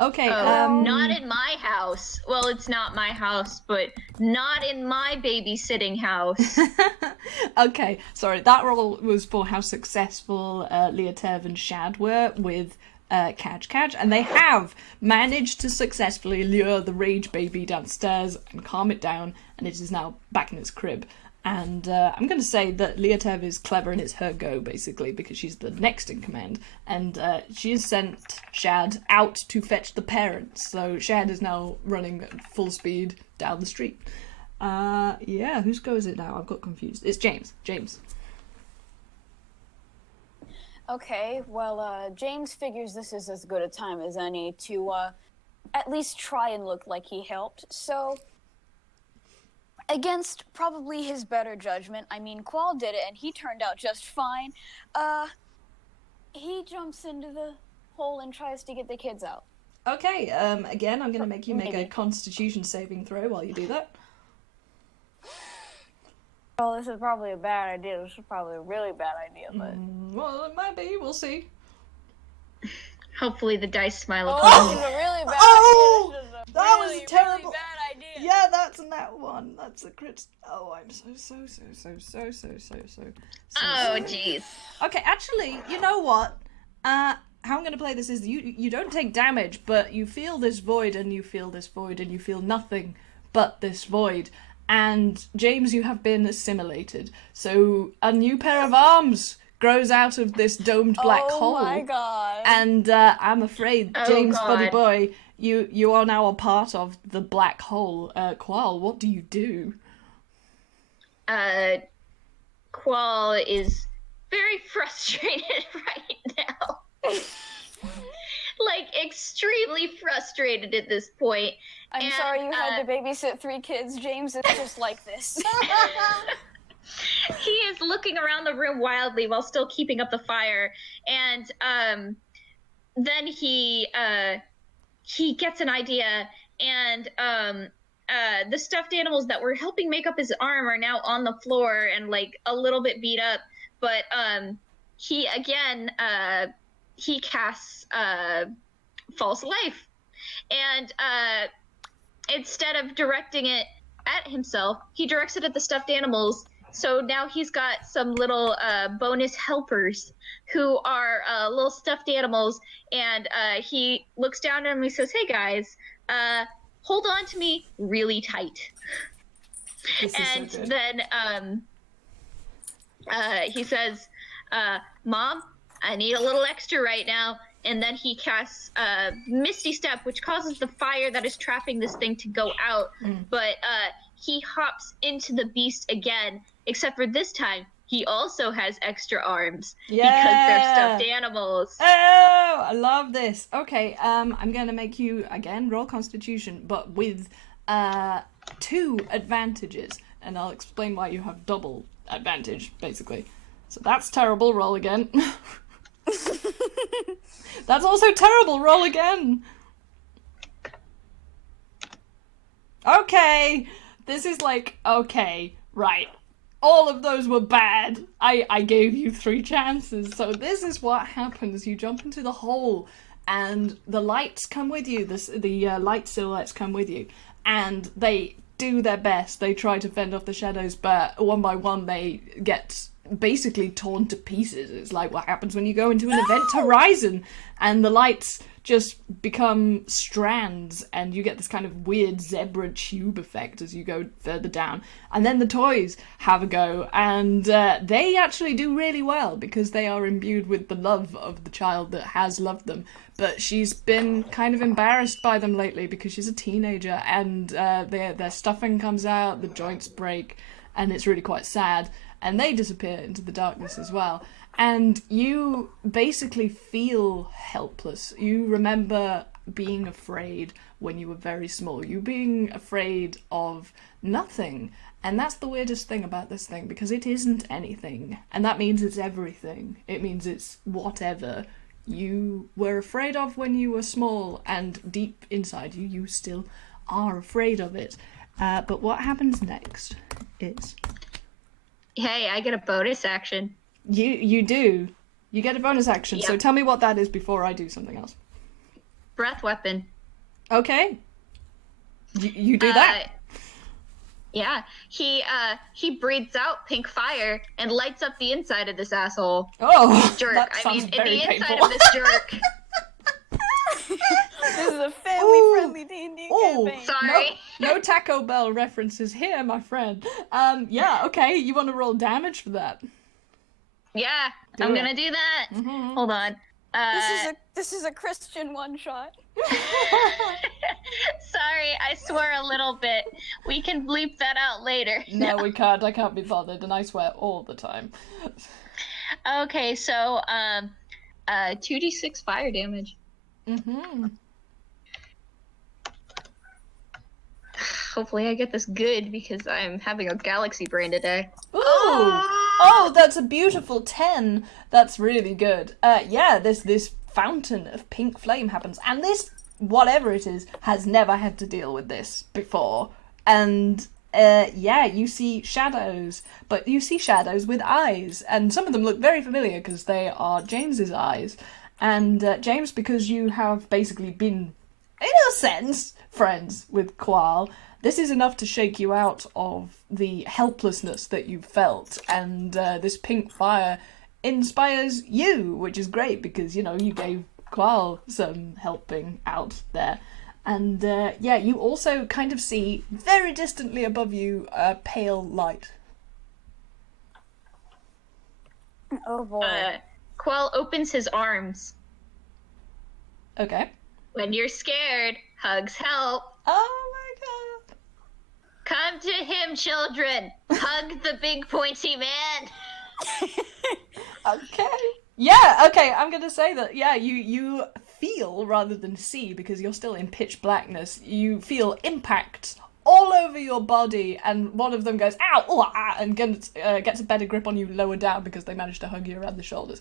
Okay. Not in my house. Well, it's not my house, but not in my babysitting house. Okay, sorry. That roll was for how successful Leotev and Shad were with Kaj, and they have managed to successfully lure the rage baby downstairs and calm it down, and it is now back in its crib. And I'm going to say that Leotev is clever and it's her go, basically, because she's the next in command. And she has sent Shad out to fetch the parents. So Shad is now running at full speed down the street. Yeah, whose go is it now? I've got confused. It's James. James. Okay, well, James figures this is as good a time as any to at least try and look like he helped. So, against probably his better judgment, I mean, Qual did it and he turned out just fine. He jumps into the hole and tries to get the kids out. Okay, again, I'm going to make you make a Constitution saving throw while you do that. Well, this is probably a bad idea. This is probably a really bad idea, but... Well, it might be. We'll see. Hopefully the dice smile Oh, upon this me. is a really bad Oh! idea. This is a That really, was terrible. really bad idea. Yeah, that's a nat one. That's a crit. Oh, I'm so Oh, jeez. Okay, actually, you know what? How I'm going to play this is you don't take damage, but you feel this void, and you feel this void, and you feel nothing but this void. And, James, you have been assimilated. So, a new pair of arms grows out of this domed black hole. Oh my god. And I'm afraid, James, God. buddy boy, you are now a part of the black hole. Qual, what do you do? Qual is very frustrated right now. Like, extremely frustrated at this point. I'm And, sorry you had to babysit 3 kids, James. It's just like this. He is looking around the room wildly while still keeping up the fire. And then he gets an idea, and the stuffed animals that were helping make up his arm are now on the floor and like a little bit beat up. But he again he casts false life, and instead of directing it at himself, he directs it at the stuffed animals. So now he's got some little bonus helpers who are little stuffed animals, and he looks down at them and he says, "Hey guys, hold on to me really tight." This is And so good. then he says, "Mom, I need a little extra right now." And then he casts Misty Step, which causes the fire that is trapping this thing to go out. But he hops into the beast again, except for this time, he also has extra arms because they're stuffed animals. Oh, I love this. Okay, I'm going to make you, again, roll Constitution, but with 2 advantages. And I'll explain why you have double advantage, basically. So that's terrible. Roll again. That's also terrible. Roll again. Okay. This is like, okay, right. All of those were bad. I gave you 3 chances. So this is what happens. You jump into the hole and the lights come with you. The light silhouettes come with you. And they do their best. They try to fend off the shadows, but one by one they get basically torn to pieces. It's like what happens when you go into an event horizon and the lights just become strands, and you get this kind of weird zebra tube effect as you go further down. And then the toys have a go, and they actually do really well because they are imbued with the love of the child that has loved them. But she's been kind of embarrassed by them lately because she's a teenager, and their stuffing comes out, the joints break, and it's really quite sad. And they disappear into the darkness as well. And you basically feel helpless. You remember being afraid when you were very small. You being afraid of nothing. And that's the weirdest thing about this thing, because it isn't anything. And that means it's everything. It means it's whatever you were afraid of when you were small, and deep inside you, you still are afraid of it. But what happens next is... Hey, I get a bonus action. You do. You get a bonus action, Yep. so tell me what that is before I do something else. Breath weapon. Okay. You do that? Yeah. He breathes out pink fire and lights up the inside of this asshole. Oh, Jerk. that I sounds mean, very the inside painful. of this jerk. This is a family-friendly D&D campaign. Sorry. No Taco Bell references here, my friend. Yeah, okay, you want to roll damage for that? Yeah, Do I'm it. gonna do that. Mhm. Hold on. This is a Christian one-shot. Sorry, I swore a little bit. We can bleep that out later. No, we can't. I can't be bothered, and I swear all the time. Okay, so 2d6 fire damage. Mm-hmm. Hopefully I get this good because I'm having a galaxy brain today. Ooh! Oh, that's a beautiful 10. That's really good. Yeah, this fountain of pink flame happens, and this, whatever it is, has never had to deal with this before. And yeah, you see shadows, but you see shadows with eyes, and some of them look very familiar because they are James's eyes. And James, because you have basically been, in a sense, friends with Qual, this is enough to shake you out of the helplessness that you felt, and this pink fire inspires you, which is great because, you know, you gave Qual some helping out there. And yeah, you also kind of see, very distantly above you, a pale light. Oh boy. Quell opens his arms. Okay. When you're scared, hugs help. Oh my god. Come to him, children. Hug the big pointy man. Okay. Yeah, okay, I'm gonna say that, yeah, you feel rather than see, because you're still in pitch blackness, you feel impacts all over your body, and one of them goes, ow, ooh, ah, and gets a better grip on you lower down because they managed to hug you around the shoulders.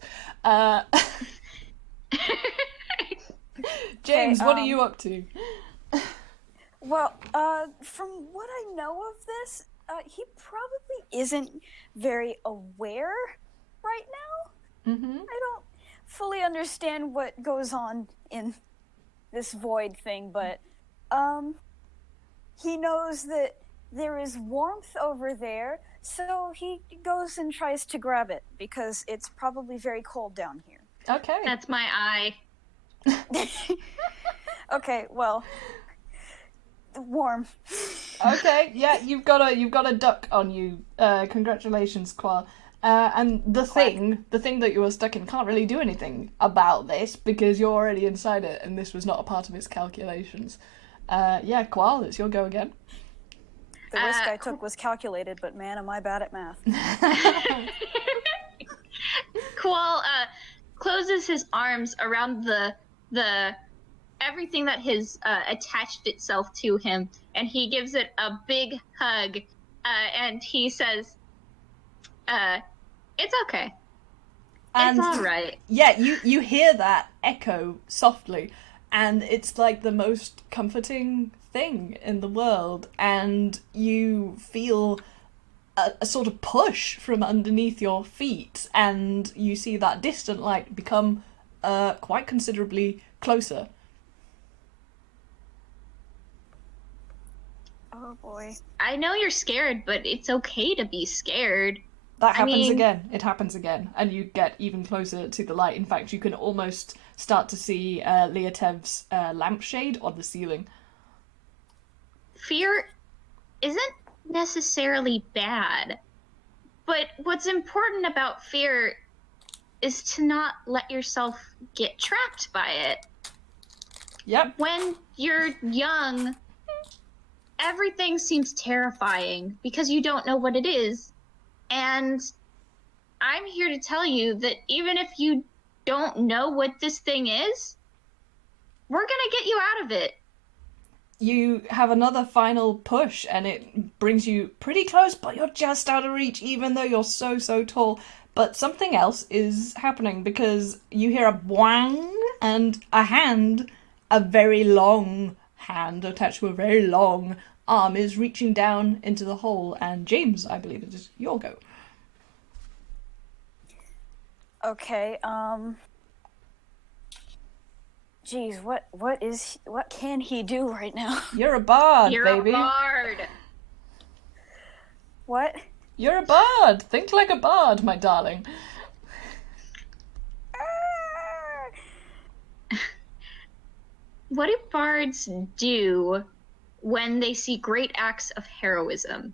James, what are you up to? Well, from what I know of this, he probably isn't very aware right now. Mm-hmm. I don't fully understand what goes on in this void thing, but he knows that there is warmth over there, so he goes and tries to grab it because it's probably very cold down here. Okay. That's my eye. Okay, well, warm. Okay, yeah, you've got a duck on you. Congratulations, Qual. And the thing that you were stuck in can't really do anything about this because you're already inside it, and this was not a part of its calculations. Yeah, Qual, it's your go again. The risk I took was calculated, but man, am I bad at math. Qual closes his arms around the everything that has attached itself to him, and he gives it a big hug, and he says, it's okay. And it's all right. yeah, you hear that echo softly, and it's like the most comforting thing in the world, and you feel a sort of push from underneath your feet, and you see that distant light become quite considerably closer. Oh boy. I know you're scared, but it's okay to be scared. That happens mean- again. It happens again. And you get even closer to the light. In fact, you can almost start to see Leotev's lampshade on the ceiling. Fear isn't necessarily bad, but what's important about fear is to not let yourself get trapped by it. Yep. When you're young, everything seems terrifying because you don't know what it is. And I'm here to tell you that even if you don't know what this thing is, we're gonna get you out of it. You have another final push and it brings you pretty close, but you're just out of reach even though you're so tall. But something else is happening because you hear a boing and a hand, a very long hand attached to a very long arm is reaching down into the hole, and James, I believe it is your go. Okay, geez, what can he do right now? You're a bard, You're baby. a bard. What? You're a bard. Think like a bard, my darling. What do bards do when they see great acts of heroism?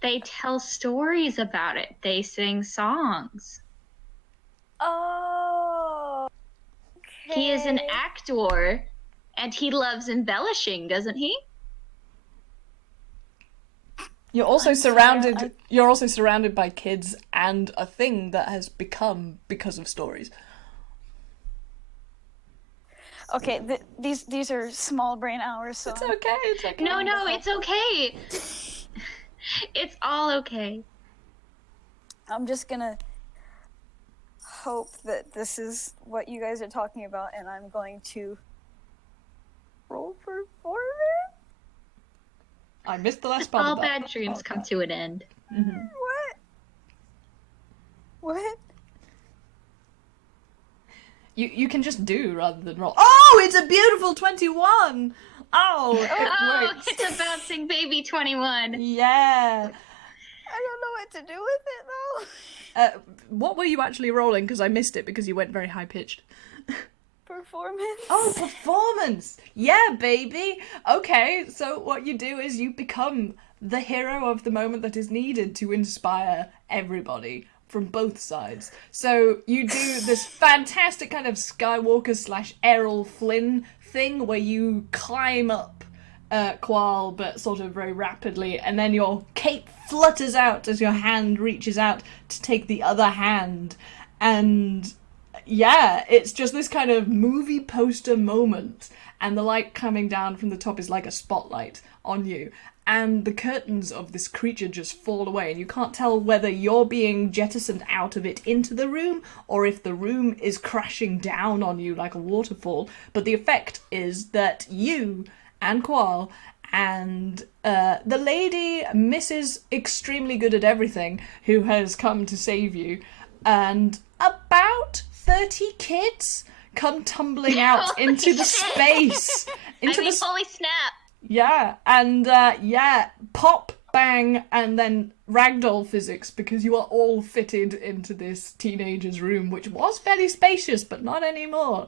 They tell stories about it. They sing songs. Oh. Okay. He is an actor, and he loves embellishing, doesn't he? You're also I'm sorry, surrounded. You're also surrounded by kids and a thing that has become because of stories. Okay, these are small brain hours, so It's okay. It's okay. No, it's okay. It's all okay. I'm just gonna hope that this is what you guys are talking about, and I'm going to roll performance. I missed the last part All of that. bad dreams come to an end. What? You can just do rather than roll. Oh, it's a beautiful 21. Oh, it Oh, works. it's a bouncing baby 21. Yeah. I don't know what to do with it though. What were you actually rolling? Because I missed it because you went very high pitched. Performance. Oh, performance! Yeah, baby! Okay, so what you do is you become the hero of the moment that is needed to inspire everybody from both sides. So you do this fantastic kind of Skywalker / Errol Flynn thing where you climb up Qual, but sort of very rapidly, and then your cape flutters out as your hand reaches out to take the other hand, and yeah, it's just this kind of movie poster moment, and the light coming down from the top is like a spotlight on you, and the curtains of this creature just fall away, and you can't tell whether you're being jettisoned out of it into the room, or if the room is crashing down on you like a waterfall, but the effect is that you and Qual and the lady Mrs. Extremely Good at Everything, who has come to save you, and about 30 kids come tumbling out into the space. Holy snap. Yeah, and pop, bang, and then ragdoll physics, because you are all fitted into this teenager's room, which was fairly spacious, but not anymore.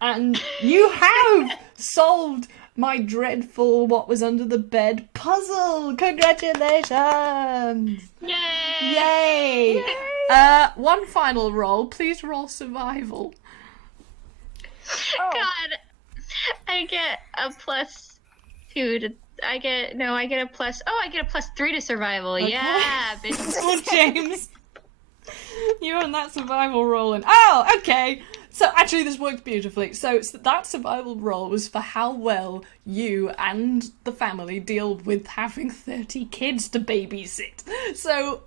And you have solved my dreadful what was under the bed puzzle. Congratulations! Yay! Yay! One final roll. Please roll survival. Oh. God, I get a +2 to. I get a plus. Oh, I get a +3 to survival. Okay. Yeah, bitch. Oh, James. You and that survival roll in. Oh, okay. So actually this worked beautifully. So that survival roll was for how well you and the family deal with having 30 kids to babysit. So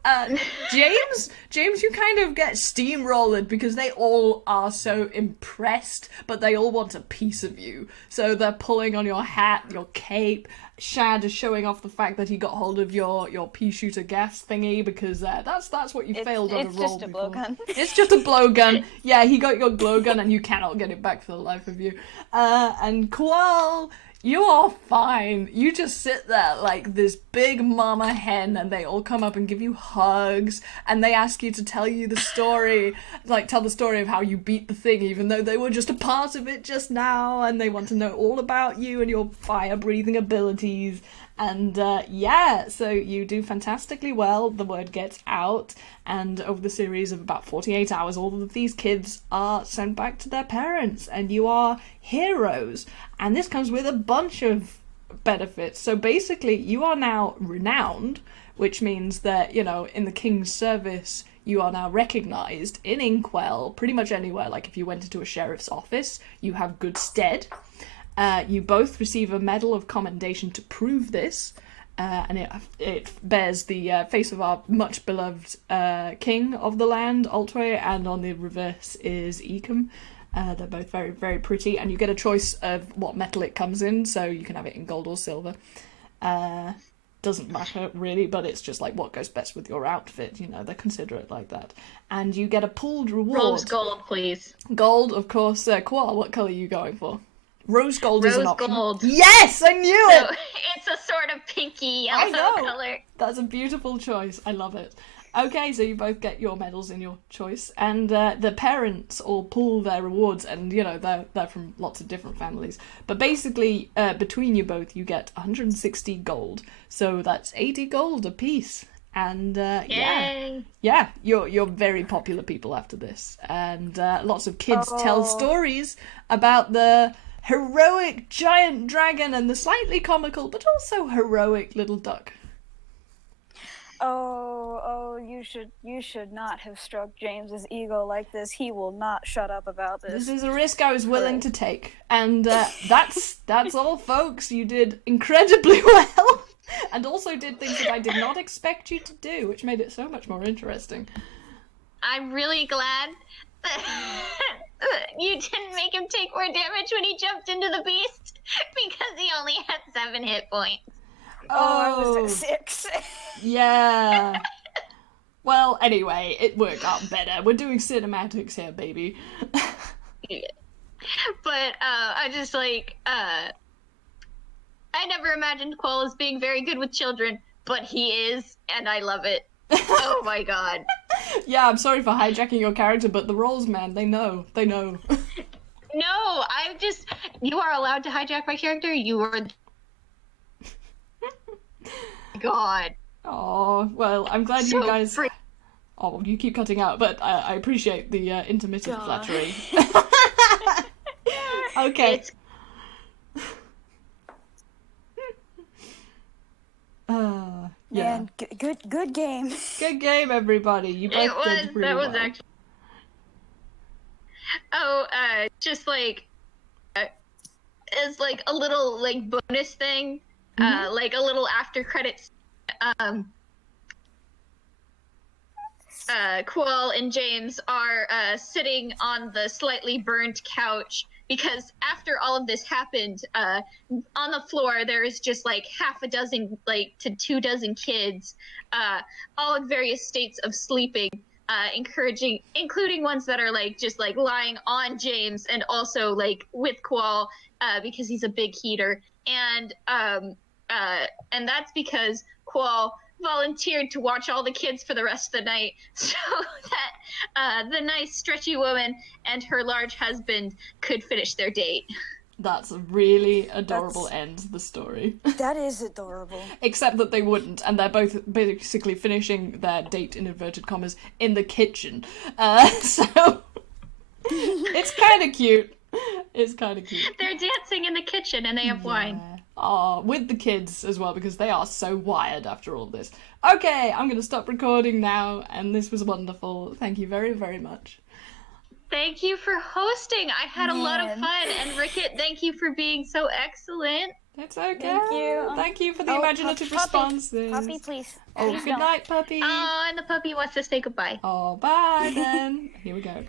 James, you kind of get steamrolled because they all are so impressed, but they all want a piece of you. So they're pulling on your hat, your cape. Shad is showing off the fact that he got hold of your pea shooter gas thingy, because that's what you failed on a roll. It's just a blowgun. It's just a blowgun. Yeah, he got your blowgun and you cannot get it back for the life of you. And Qual, you are fine. You just sit there like this big mama hen, and they all come up and give you hugs, and they ask you to tell you the story, like tell the story of how you beat the thing, even though they were just a part of it just now, and they want to know all about you and your fire-breathing abilities. And yeah, so you do fantastically well. The word gets out, and over the series of about 48 hours, all of these kids are sent back to their parents, and you are heroes. And this comes with a bunch of benefits. So basically, you are now renowned, which means that, you know, in the king's service, you are now recognised in Inkwell, pretty much anywhere. Like if you went into a sheriff's office, you have good stead. You both receive a medal of commendation to prove this, and it bears the face of our much beloved king of the land, Altway, and on the reverse is Ecom. They're both very, very pretty, and you get a choice of what metal it comes in, so you can have it in gold or silver. Doesn't matter really, but it's just like what goes best with your outfit, you know, they consider it like that. And you get a pooled reward. Rose gold, please. Gold, of course. Koala, what colour are you going for? Rose gold is an option. Rose gold. Yes, I knew it! So it's a sort of pinky yellow color. That's a beautiful choice. I love it. Okay, so you both get your medals in your choice, and the parents all pool their rewards, and you know they're from lots of different families. But basically, between you both, you get 160 gold. So that's 80 gold apiece. And yeah, you're very popular people after this, and lots of kids tell stories about the heroic giant dragon and the slightly comical but also heroic little duck. You should not have struck James's ego like this. He will not shut up about this. This is a risk I was willing to take, and that's all, folks. You did incredibly well, and also did things that I did not expect you to do, which made it so much more interesting. I'm really glad that you didn't make him take more damage when he jumped into the beast, because he only had 7 hit points. I was at 6. Yeah. Well, anyway, it worked out better. We're doing cinematics here, baby. Yeah. But I just like I never imagined Qual as being very good with children, but he is, and I love it. Oh my god. Yeah, I'm sorry for hijacking your character, but the roles, man, they know. No, you are allowed to hijack my character. You are. God. Oh, well, I'm glad So you guys. free. Oh, you keep cutting out, but I appreciate the intermittent flattery. Okay. It's... Yeah. Man, good game. Good game, everybody. You both did really well. Actually. Just like, as like a little like bonus thing, like a little after credits. Qual and James are sitting on the slightly burned couch, because after all of this happened, on the floor there is just like half a dozen, like to 2 dozen kids, all in various states of sleeping, including ones that are like just like lying on James, and also like with Qual, because he's a big heater, and that's because Qual volunteered to watch all the kids for the rest of the night, so that the nice stretchy woman and her large husband could finish their date. That's a really adorable end to the story. That is adorable. Except that they wouldn't, and they're both basically finishing their date, in inverted commas, in the kitchen. So it's kind of cute. It's kind of cute. They're dancing in the kitchen and they have wine. With the kids as well, because they are so wired after all this. Okay, I'm going to stop recording now, and this was wonderful. Thank you very, very much. Thank you for hosting. I had a lot of fun. And Ricket, thank you for being so excellent. It's okay. Thank you. Thank you for the imaginative responses. Puppy, please. Oh, Please good don't. night, puppy. Oh, and the puppy wants to say goodbye. Oh, bye then. Here we go.